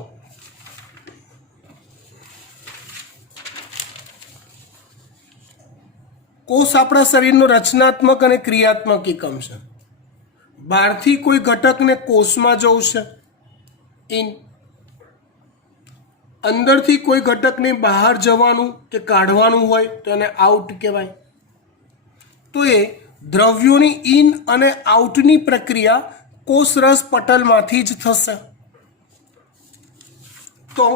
કોષ આપણા શરીરનો રચનાત્મક અને ક્રિયાત્મક એકમ છે. બહારથી કોઈ ઘટકને કોષમાં જવું છે ઇન, અંદરથી કોઈ ઘટકને બહાર જવાનું કે કાઢવાનું હોય તો એને આઉટ કહેવાય. તો એ દ્રવ્યોની ઇન અને આઉટની પ્રક્રિયા કોષરસ પટલમાંથી જ થશે. તો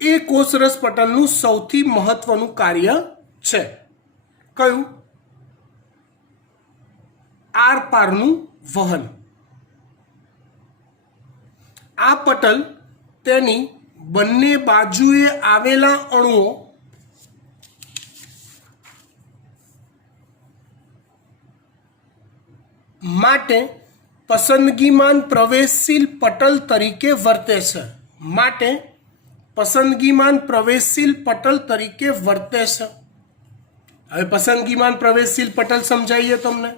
એ કોષરસ પટલનું સૌથી મહત્વનું કાર્ય છે. કયું? આરપારનું વહન. આ પટલ તેની બંને બાજુએ આવેલા અણુઓ માટે પસંદગીમાન પ્રવેશશીલ પટલ તરીકે વર્તે છે. માટે પસંદગીમાન પ્રવેશશીલ પટલ તરીકે વર્તે છે. હવે પસંદગીમાન પ્રવેશશીલ પટલ સમજાઈએ તમને.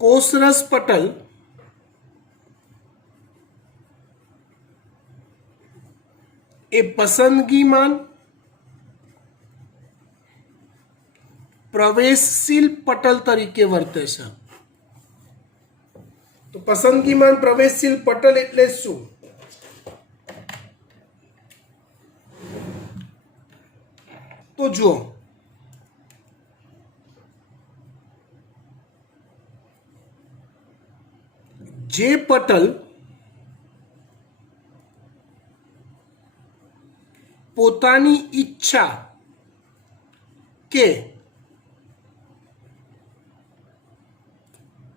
કોષરસ પટલ એ પસંદગીમાન પ્રવેશશીલ પટલ તરીકે વર્તે છે. તો પસંદગીમાન પ્રવેશશીલ પટલ એટલે શું? તો જુઓ, જે પટલ પોતાની ઈચ્છા કે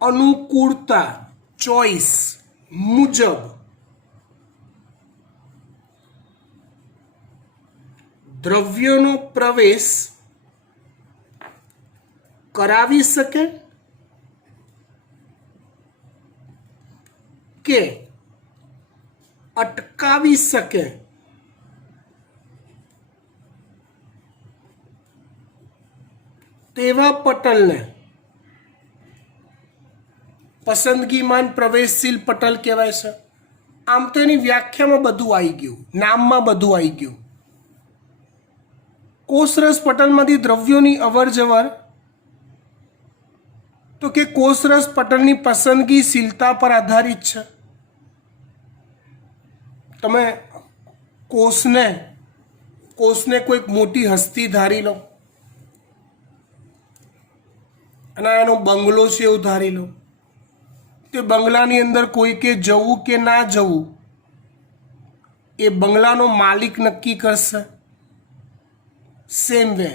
અનુકૂળતા ચોઈસ મુજબ દ્રવ્યનો પ્રવેશ કરાવી શકે કે અટકાવી શકે તેવા પટલને પસંદગીમાન પ્રવેશશીલ પટલ કહેવાય છે. આમ તો એની વ્યાખ્યામાં બધું આવી ગયું, નામમાં બધું આવી ગયું. કોષરસ પટલમાંથી દ્રવ્યોની અવર જવર, તો કે કોષરસ પટલની પસંદગીશીલતા પર આધારિત છે. તમે કોષને કોઈક મોટી હસ્તી ધારી લો અને એનો બંગલો છે એવું ધારી લો. તે બંગલાની અંદર કોઈકે જવું કે ના જવું એ બંગલાનો માલિક નક્કી કરશે. સેમ વે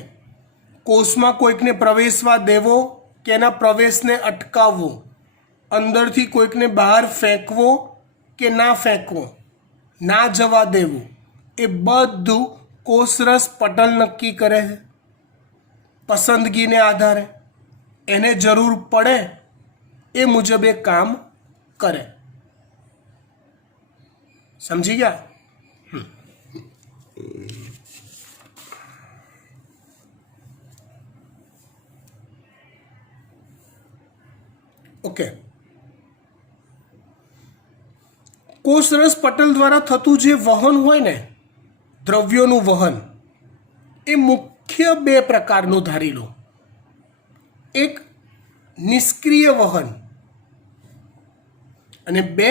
કોષમાં કોઈકને પ્રવેશવા દેવો કે એના પ્રવેશને અટકાવવો, અંદરથી કોઈકને બહાર ફેંકવો કે ના ફેંકવો, ના જવા દેવું, એ બધું કોષરસ પટલ નક્કી કરે છે. પસંદગીને આધારે એને જરૂર પડે એ મુજબ એ કામ કરે. સમજી ગયા? ઓકે. કોષરસ પટલ દ્વારા થતું જે વહન હોય ને, દ્રવ્યોનું વહન, એ મુખ્ય બે પ્રકારનું ધારી લો. એક નિષ્ક્રિય વહન અને બે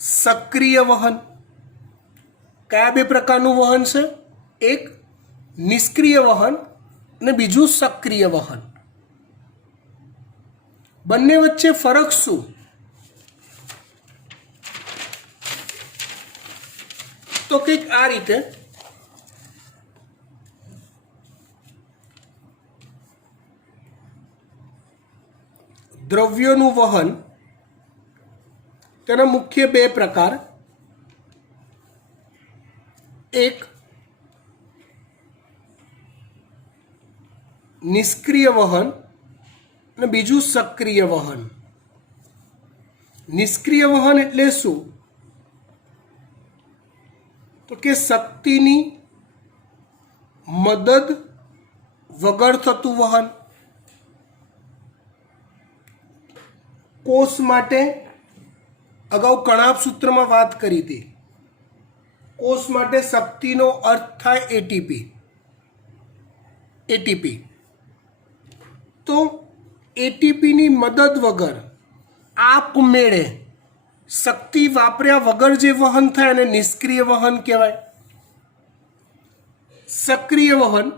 સક્રિય વહન. કયા બે પ્રકારનું વહન છે? એક નિષ્ક્રિય વહન અને બીજું સક્રિય વહન. બંને વચ્ચે ફરક શું? તો કંઈક આ રીતે. દ્રવ્યોનું વહન, તેના મુખ્ય બે પ્રકાર. એક નિષ્ક્રિય વહન અને બીજું સક્રિય વહન. નિષ્ક્રિય વહન એટલે શું? તો કે શક્તિની મદદ વગર થતું વહન. કોષ માટે અગાઉ કણાભ સૂત્રમાં વાત કરી હતી. કોષ માટે શક્તિનો અર્થ થાય એટીપી. તો એટીપીની મદદ વગર આપમેળે શક્તિ વાપર્યા વગર જે વહન થાય એને નિષ્ક્રિય વહન કહેવાય. સક્રિય વહન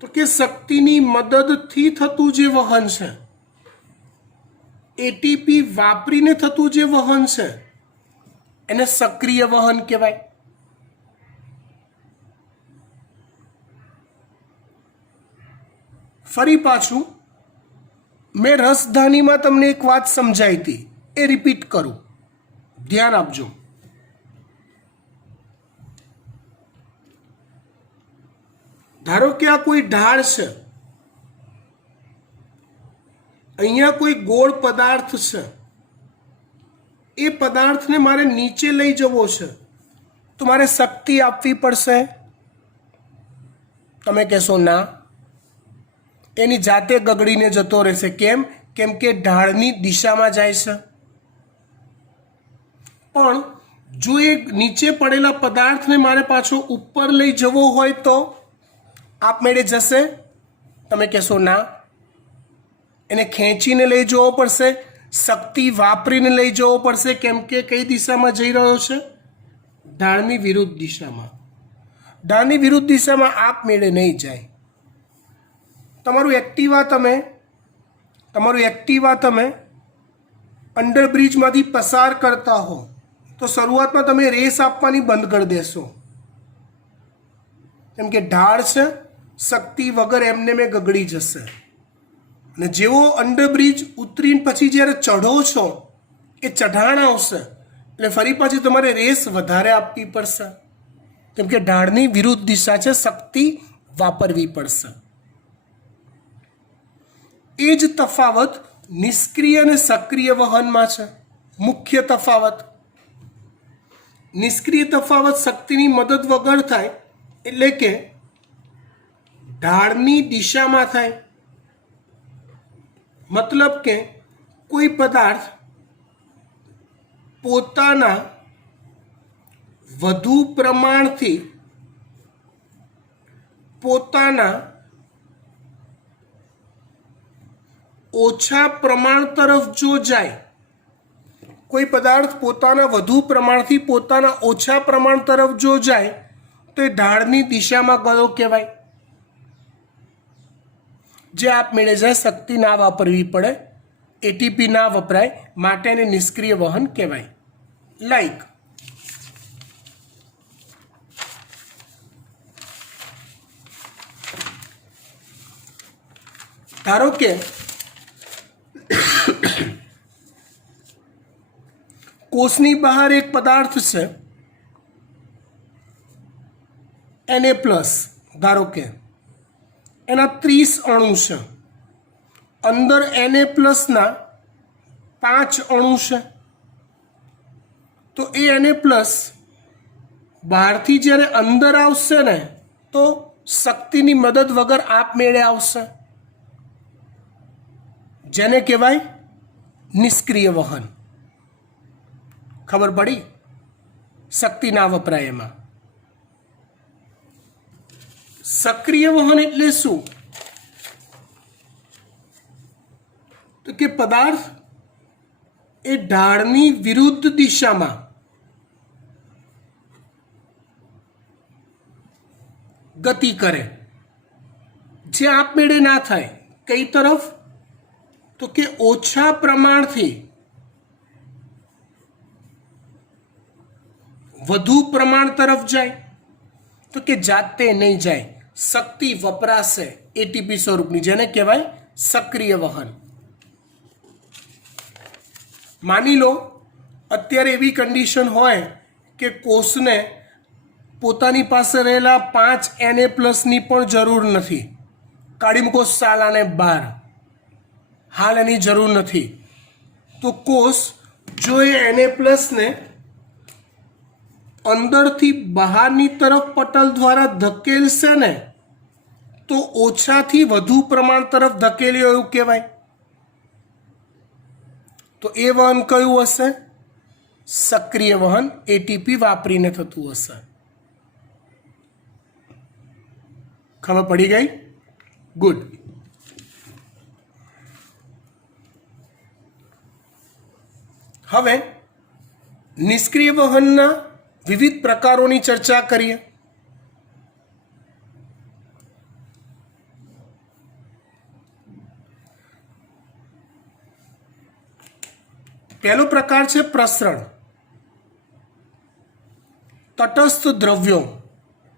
તો કે શક્તિની મદદથી થતું જે વહન છે, એટીપી વાપરીને થતું જે વહન છે, એને સક્રિય વહન કહેવાય. ફરી પાછું મેં રસધાનીમાં તમને એક વાત સમજાવી હતી, એ રિપીટ કરું, ધ્યાન આપજો. ધારો કે આ કોઈ ઢાળ છે, અહીંયા કોઈ ગોળ પદાર્થ છે, એ પદાર્થને મારે નીચે લઈ જવો છે, તો મારે શક્તિ આપવી પડશે. તમે કહેશો ના, એની જાતે ગગડીને જતો રહેશે. કેમ? કેમ કે ઢાળની દિશામાં જાય છે. પણ જો એ નીચે પડેલા પદાર્થને મારે પાછો ઉપર લઈ જવો હોય તો આપમેળે જશે? તમે કહેશો ના, એને ખેંચીને લઈ જવો પડશે, શક્તિ વાપરીને લઈ જવો પડશે. કેમ કે કઈ દિશામાં જઈ રહ્યો છે? ઢાળની વિરુદ્ધ દિશામાં. ઢાળની વિરુદ્ધ દિશામાં આપમેળે નહીં જાય. તમારું એક્ટિવા તમે અંડરબ્રિજમાંથી પસાર કરતા હો તો શરૂઆતમાં તમે રેસ આપવાની બંધ કરી દેશો. કેમ કે ઢાળ છે, શક્તિ વગર એમને મેં ગગડી જશે. અને જેવો અંડરબ્રિજ ઉતરીને પછી જ્યારે ચઢો છો, એ ચઢાણ આવશે એટલે ફરી પાછી તમારે રેસ વધારે આપવી પડશે. કેમ કે ઢાળની વિરુદ્ધ દિશા છે, શક્તિ વાપરવી પડશે. એ જ તફાવત નિષ્ક્રિય અને સક્રિય વહનમાં છે. મુખ્ય તફાવત. નિષ્ક્રિય તફાવત શક્તિની મદદ વગર થાય, એટલે કે ઢાળની દિશામાં થાય, મતલબ કે કોઈ પદાર્થ પોતાના વધુ પ્રમાણથી પોતાના ઓછા પ્રમાણ તરફ જો જાય, કોઈ પદાર્થ પોતાના વધુ પ્રમાણથી પોતાના ઓછા પ્રમાણ તરફ જો જાય તો એ ઢાળની દિશામાં ગયો કહેવાય. જે આપમેળે જાય શક્તિ ના વાપરવી પડે, એટીપી ના વપરાય, માટે એને નિષ્ક્રિય વહન કહેવાય. લાઈક ધારો કે કોષની બહાર એક પદાર્થ છે Na+, ધારો કે એના 30 અણુ છે, અંદર Na+ ના 5 અણુ છે. તો એ Na+ બહારથી જ્યારે અંદર આવશે ને તો શક્તિની મદદ વગર આપમેળે આવશે, જેને કહેવાય નિષ્ક્રિય વહન. ખબર પડી? શક્તિ ના વપરાય એમાં. સક્રિય વહન એટલે શું? તો કે પદાર્થ એ ઢાળની વિરુદ્ધ દિશામાં ગતિ કરે, જે આપમેળે ના થાય. કઈ તરફ? તો કે ઓછા પ્રમાણથી વધુ પ્રમાણ તરફ જાય. તો કે જાતે નહીં જાય, શક્તિ વપરાશે એટીપી સ્વરૂપની, જેને કહેવાય સક્રિય વહન. માની લો અત્યારે એવી કન્ડિશન હોય કે કોષને પોતાની પાસે રહેલા 5 Na+ની પણ જરૂર નથી, કાઢી મૂકો સાલાને બહાર, હાલ એની જરૂર નથી. તો કોષ જો એ Na+ને અંદરથી બહારની તરફ પટલ દ્વારા ધકેલશે ને તો ઓછાથી વધુ પ્રમાણ તરફ ધકેલ્યો એવું કહેવાય. તો એ વહન કયું હશે? સક્રિય વહન, એટીપી વાપરીને થતું હશે. ખબર પડી ગઈ? ગુડ. હવે નિષ્ક્રિય વહનના વિવિધ પ્રકારોની ચર્ચા કરીએ. પહેલો પ્રકાર છે પ્રસરણ. તટસ્થ દ્રવ્યો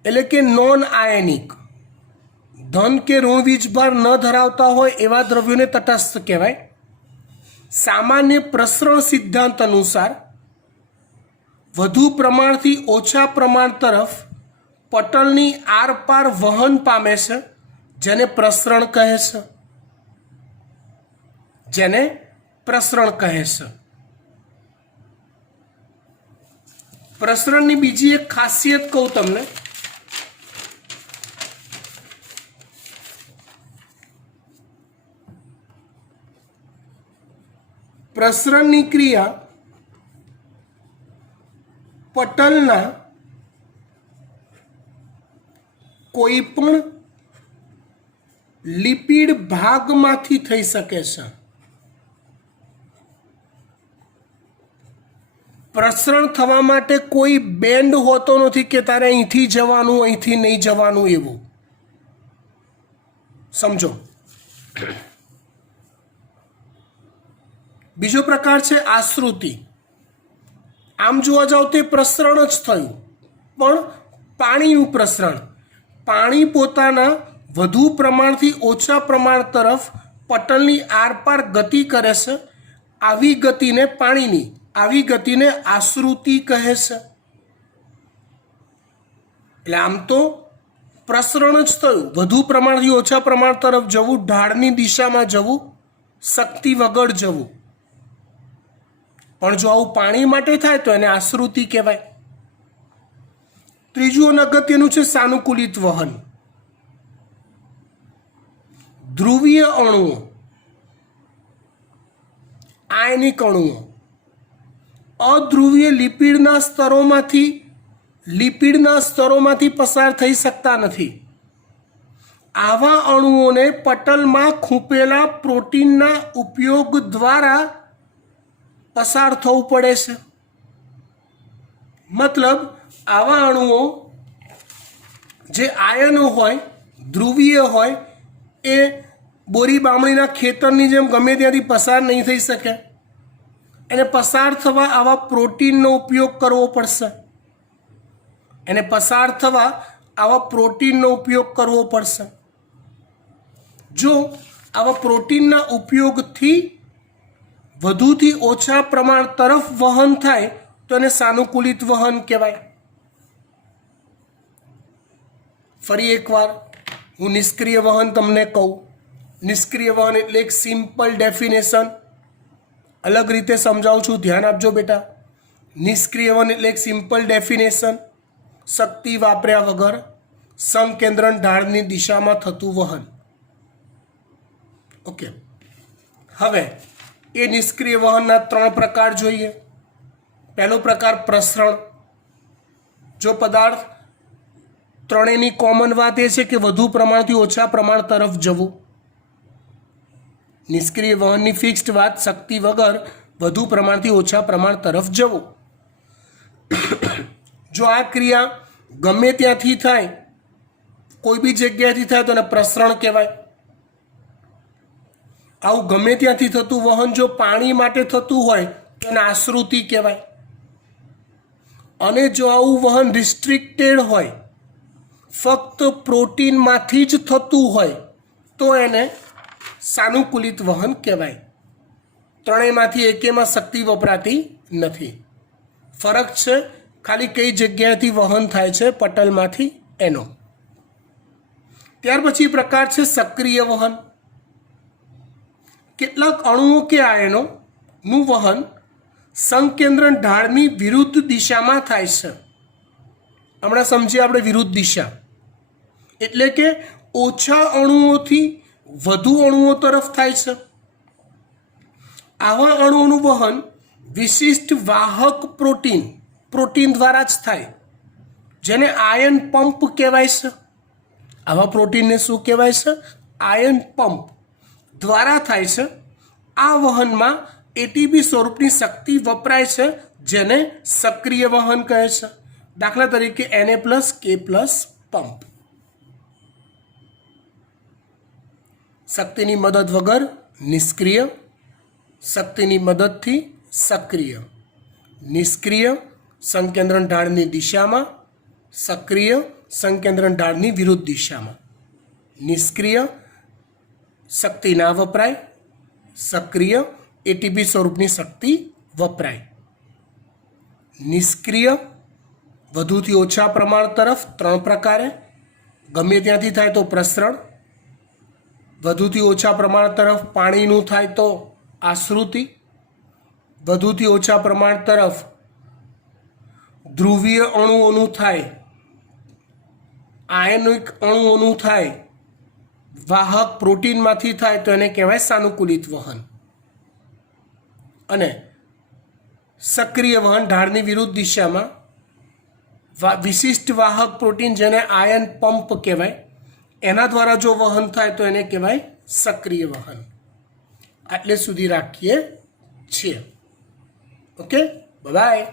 એટલે કે નોન આયનિક, ધન કે ઋણ વીજભાર ન ધરાવતા હોય એવા દ્રવ્યોને તટસ્થ કહેવાય. સામાન્ય પ્રસરણ સિદ્ધાંત અનુસાર વધુ પ્રમાણથી ઓછા પ્રમાણ તરફ પટલની આરપાર વહન પામે છે, જેને પ્રસરણ કહે છે. જેને પ્રસરણ કહે છે. પ્રસરણની બીજી એક ખાસિયત કહું તમને. પ્રસરણની ક્રિયા પટલના કોઈ પણ લિપિડ ભાગમાંથી થઈ શકે છે. પ્રસરણ થવા માટે કોઈ બેન્ડ હોતો નથી કે તારે અહીંથી જવાનું અહીંથી નહીં જવાનું એવું. સમજો. બીજો પ્રકાર છે આશ્રુતિ. આમ જોવા જાવ તો પ્રસરણ જ થયું, પણ પાણીનું પ્રસરણ. પાણી પોતાના વધુ પ્રમાણથી ઓછા પ્રમાણ તરફ પટલની આરપાર ગતિ કરે છે. આવી ગતિને પાણીની, આવી ગતિને આશ્રુતિ કહે છે. એટલે આમ તો પ્રસરણ જ થયું, વધુ પ્રમાણથી ઓછા પ્રમાણ તરફ જવું, ઢાળની દિશામાં જવું, શક્તિ વગર જવું. પણ જો આવું પાણી માટે થાય તો એને આશ્રુતિ કહેવાય. ત્રીજું અને અગત્યનું છે સાનુકૂલિત વહન. ધ્રુવીય અણુઓ, આયનિક અણુઓ અધ્રુવીય લિપિડના સ્તરોમાંથી પસાર થઈ શકતા નથી. આવા અણુઓને પટલમાં ખૂંપેલા પ્રોટીનના ઉપયોગ દ્વારા પસાર થવું પડે છે. મતલબ આવા અણુઓ જે આયનો હોય, ધ્રુવીય હોય, એ બોરી બામણીના ખેતરની જેમ ગમે ત્યાંથી પસાર નહીં થઈ શકે. એને પસાર થવા આવા પ્રોટીનનો ઉપયોગ કરવો પડશે. જો આવા પ્રોટીનના ઉપયોગથી વધુથી ઓછા પ્રમાણ તરફ વહન થાય તો એને સાનુકૂલિત વહન કહેવાય. ફરી એકવાર હું નિષ્ક્રિય વહન તમને કહું. નિષ્ક્રિય વહન એટલે એક સિમ્પલ ડેફિનેશન, અલગ રીતે સમજાવું છું, ધ્યાન આપજો બેટા. નિષ્ક્રિય વહન એટલે એક સિમ્પલ ડેફિનેશન, શક્તિ વાપર્યા વગર સંકેન્દ્રણ ઢાળની દિશામાં થતું વહન. ઓકે, હવે એ નિષ્ક્રિય વહનના 3 પ્રકાર જોઈએ. પહેલો પ્રકાર પ્રસરણ. જો પદાર્થ, ત્રણેયની કોમન વાત એ છે કે વધુ પ્રમાણથી ઓછા પ્રમાણ તરફ જવું. નિષ્ક્રિય વહનની ફિક્સ્ડ વાત, શક્તિ વગર વધુ પ્રમાણથી ઓછા પ્રમાણ તરફ જવું. જો આ ક્રિયા ગમે ત્યાંથી થાય, કોઈ બી જગ્યાએથી થાય તો એને પ્રસરણ કહેવાય. આવું ગમે ત્યાંથી થતું વહન જો પાણી માટે થતું હોય તો એને આશ્રુતિ કહેવાય. અને જો આવું વહન રિસ્ટ્રિક્ટેડ હોય, ફક્ત પ્રોટીનમાંથી જ થતું હોય તો એને સાનુકૂલિત વહન કહેવાય. ત્રણેયમાંથી એકેમાં શક્તિ વપરાતી નથી. ફરક છે ખાલી કઈ જગ્યાએથી વહન થાય છે પટલમાંથી એનો. ત્યાર પછી પ્રકાર છે સક્રિય વહન. કેટલાક અણુઓ કે આયનોનું વહન સંકેન્દ્રણ ઢાળની વિરુદ્ધ દિશામાં થાય છે. હમણાં સમજીએ આપણે વિરુદ્ધ દિશા એટલે કે ઓછા અણુઓથી વધુ અણુઓ તરફ થાય છે. આવા અણુઓનું વહન વિશિષ્ટ વાહક પ્રોટીન દ્વારા જ થાય, જેને આયન પંપ કહેવાય છે. આવા પ્રોટીનને શું કહેવાય છે? આયન પંપ દ્વારા થાય છે. આ વહનમાં એટીપી સ્વરૂપની શક્તિ વપરાય છે, જેને સક્રિય વહન કહે છે. દાખલા તરીકે Na+K+ પંપ. શક્તિની મદદ વગર નિષ્ક્રિય, શક્તિની મદદથી સક્રિય. નિષ્ક્રિય સંકેન્દ્રણ ઢાળની દિશામાં, સક્રિય સંકેન્દ્રણ ઢાળની વિરુદ્ધ દિશામાં. નિષ્ક્રિય શક્તિ ના વપરાય, સક્રિય એટીપી સ્વરૂપની શક્તિ વપરાય. નિષ્ક્રિય વધુથી ઓછા પ્રમાણ તરફ 3 પ્રકારે. ગમે ત્યાંથી થાય તો પ્રસરણ, વધુથી ઓછા પ્રમાણ તરફ પાણીનું થાય તો આશ્રુતિ, વધુથી ઓછા પ્રમાણ તરફ ધ્રુવીય અણુઓનું થાય, આયનિક અણુઓનું થાય, વાહક પ્રોટીનમાંથી થાય તો એને કહેવાય સાનુકૂલિત વહન. અને સક્રિય વહન ઢાળની વિરુદ્ધ દિશામાં વિશિષ્ટ વાહક પ્રોટીન, જેને આયન પંપ કહેવાય, એના દ્વારા જો વહન થાય તો એને કહેવાય સક્રિય વહન. આટલે સુધી રાખીએ છીએ. Okay, by.